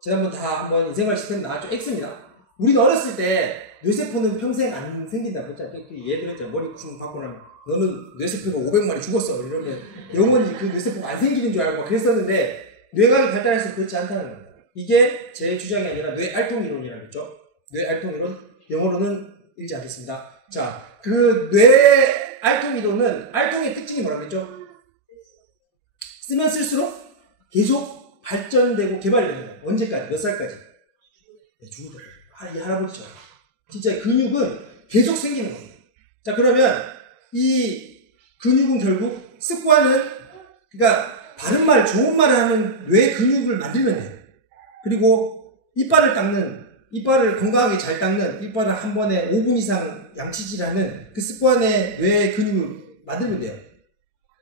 지난번 다 한번 인생활 시스템 나왔죠. X입니다. 우리는 어렸을 때 뇌세포는 평생 안 생긴다고 했잖아요. 얘 들었잖아요. 머리 쿵 받고 나면 너는 뇌세포가 500마리 죽었어. 이러면 영원히 그 뇌세포가 안 생기는 줄 알고 막 그랬었는데 뇌각이 발달해서 그렇지 않다는 겁니다. 이게 제 주장이 아니라 뇌알통이론이라고 했죠. 뇌알통이론, 영어로는 읽지 않겠습니다. 자, 그 뇌알통이론은 알통의 특징이 뭐라고 했죠? 쓰면 쓸수록 계속 발전되고 개발이 됩니다. 언제까지? 몇 살까지? 네, 죽을 거예요. 이 할아버지처럼. 진짜 근육은 계속 생기는 겁니다. 자, 그러면 이 근육은 결국 습관은, 그러니까 바른 말, 좋은 말을 하는 뇌 근육을 만들면 돼요. 그리고 이빨을 건강하게 잘 닦는, 이빨을 한 번에 5분 이상 양치질하는 그 습관의 뇌 근육을 만들면 돼요.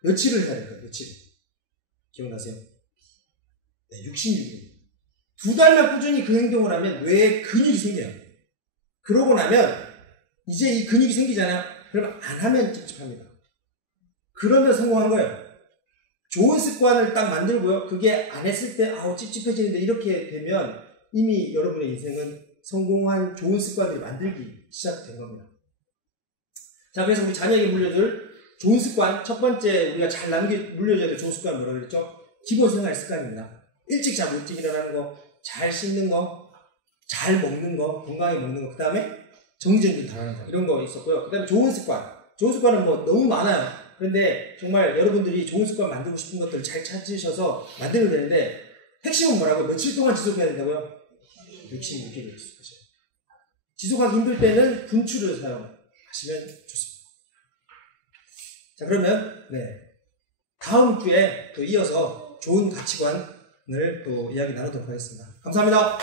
며칠을 해야 될까요? 며칠. 기억나세요? 네, 66일. 2달만 꾸준히 그 행동을 하면 뇌에 근육이 생겨요. 그러고 나면 이제 이 근육이 생기잖아요. 그러면 안 하면 찝찝합니다. 그러면 성공한 거예요. 좋은 습관을 딱 만들고요. 그게 안 했을 때 아우 찝찝해지는데 이렇게 되면 이미 여러분의 인생은 성공한 좋은 습관들을 만들기 시작된 겁니다. 자, 그래서 우리 자녀에게 물려줄 좋은 습관, 첫 번째 우리가 잘 물려줘야 될 좋은 습관 뭐라고 그랬죠? 기본 생활 습관입니다. 일찍 잠 일찍 일어나는 거, 잘 씻는 거, 잘 먹는 거, 건강하게 먹는 거, 그 다음에 정기적으로 잘하는 거, 이런 거 있었고요. 그 다음에 좋은 습관. 좋은 습관은 뭐 너무 많아요. 그런데 정말 여러분들이 좋은 습관 만들고 싶은 것들을 잘 찾으셔서 만들면 되는데, 핵심은 뭐라고? 며칠 동안 지속해야 된다고요? 66일을 지속하셔야 돼요. 지속하기 힘들 때는 분출을 사용하시면 좋습니다. 자, 그러면 다음 주에 또 이어서 좋은 가치관을 또 이야기 나누도록 하겠습니다. 감사합니다.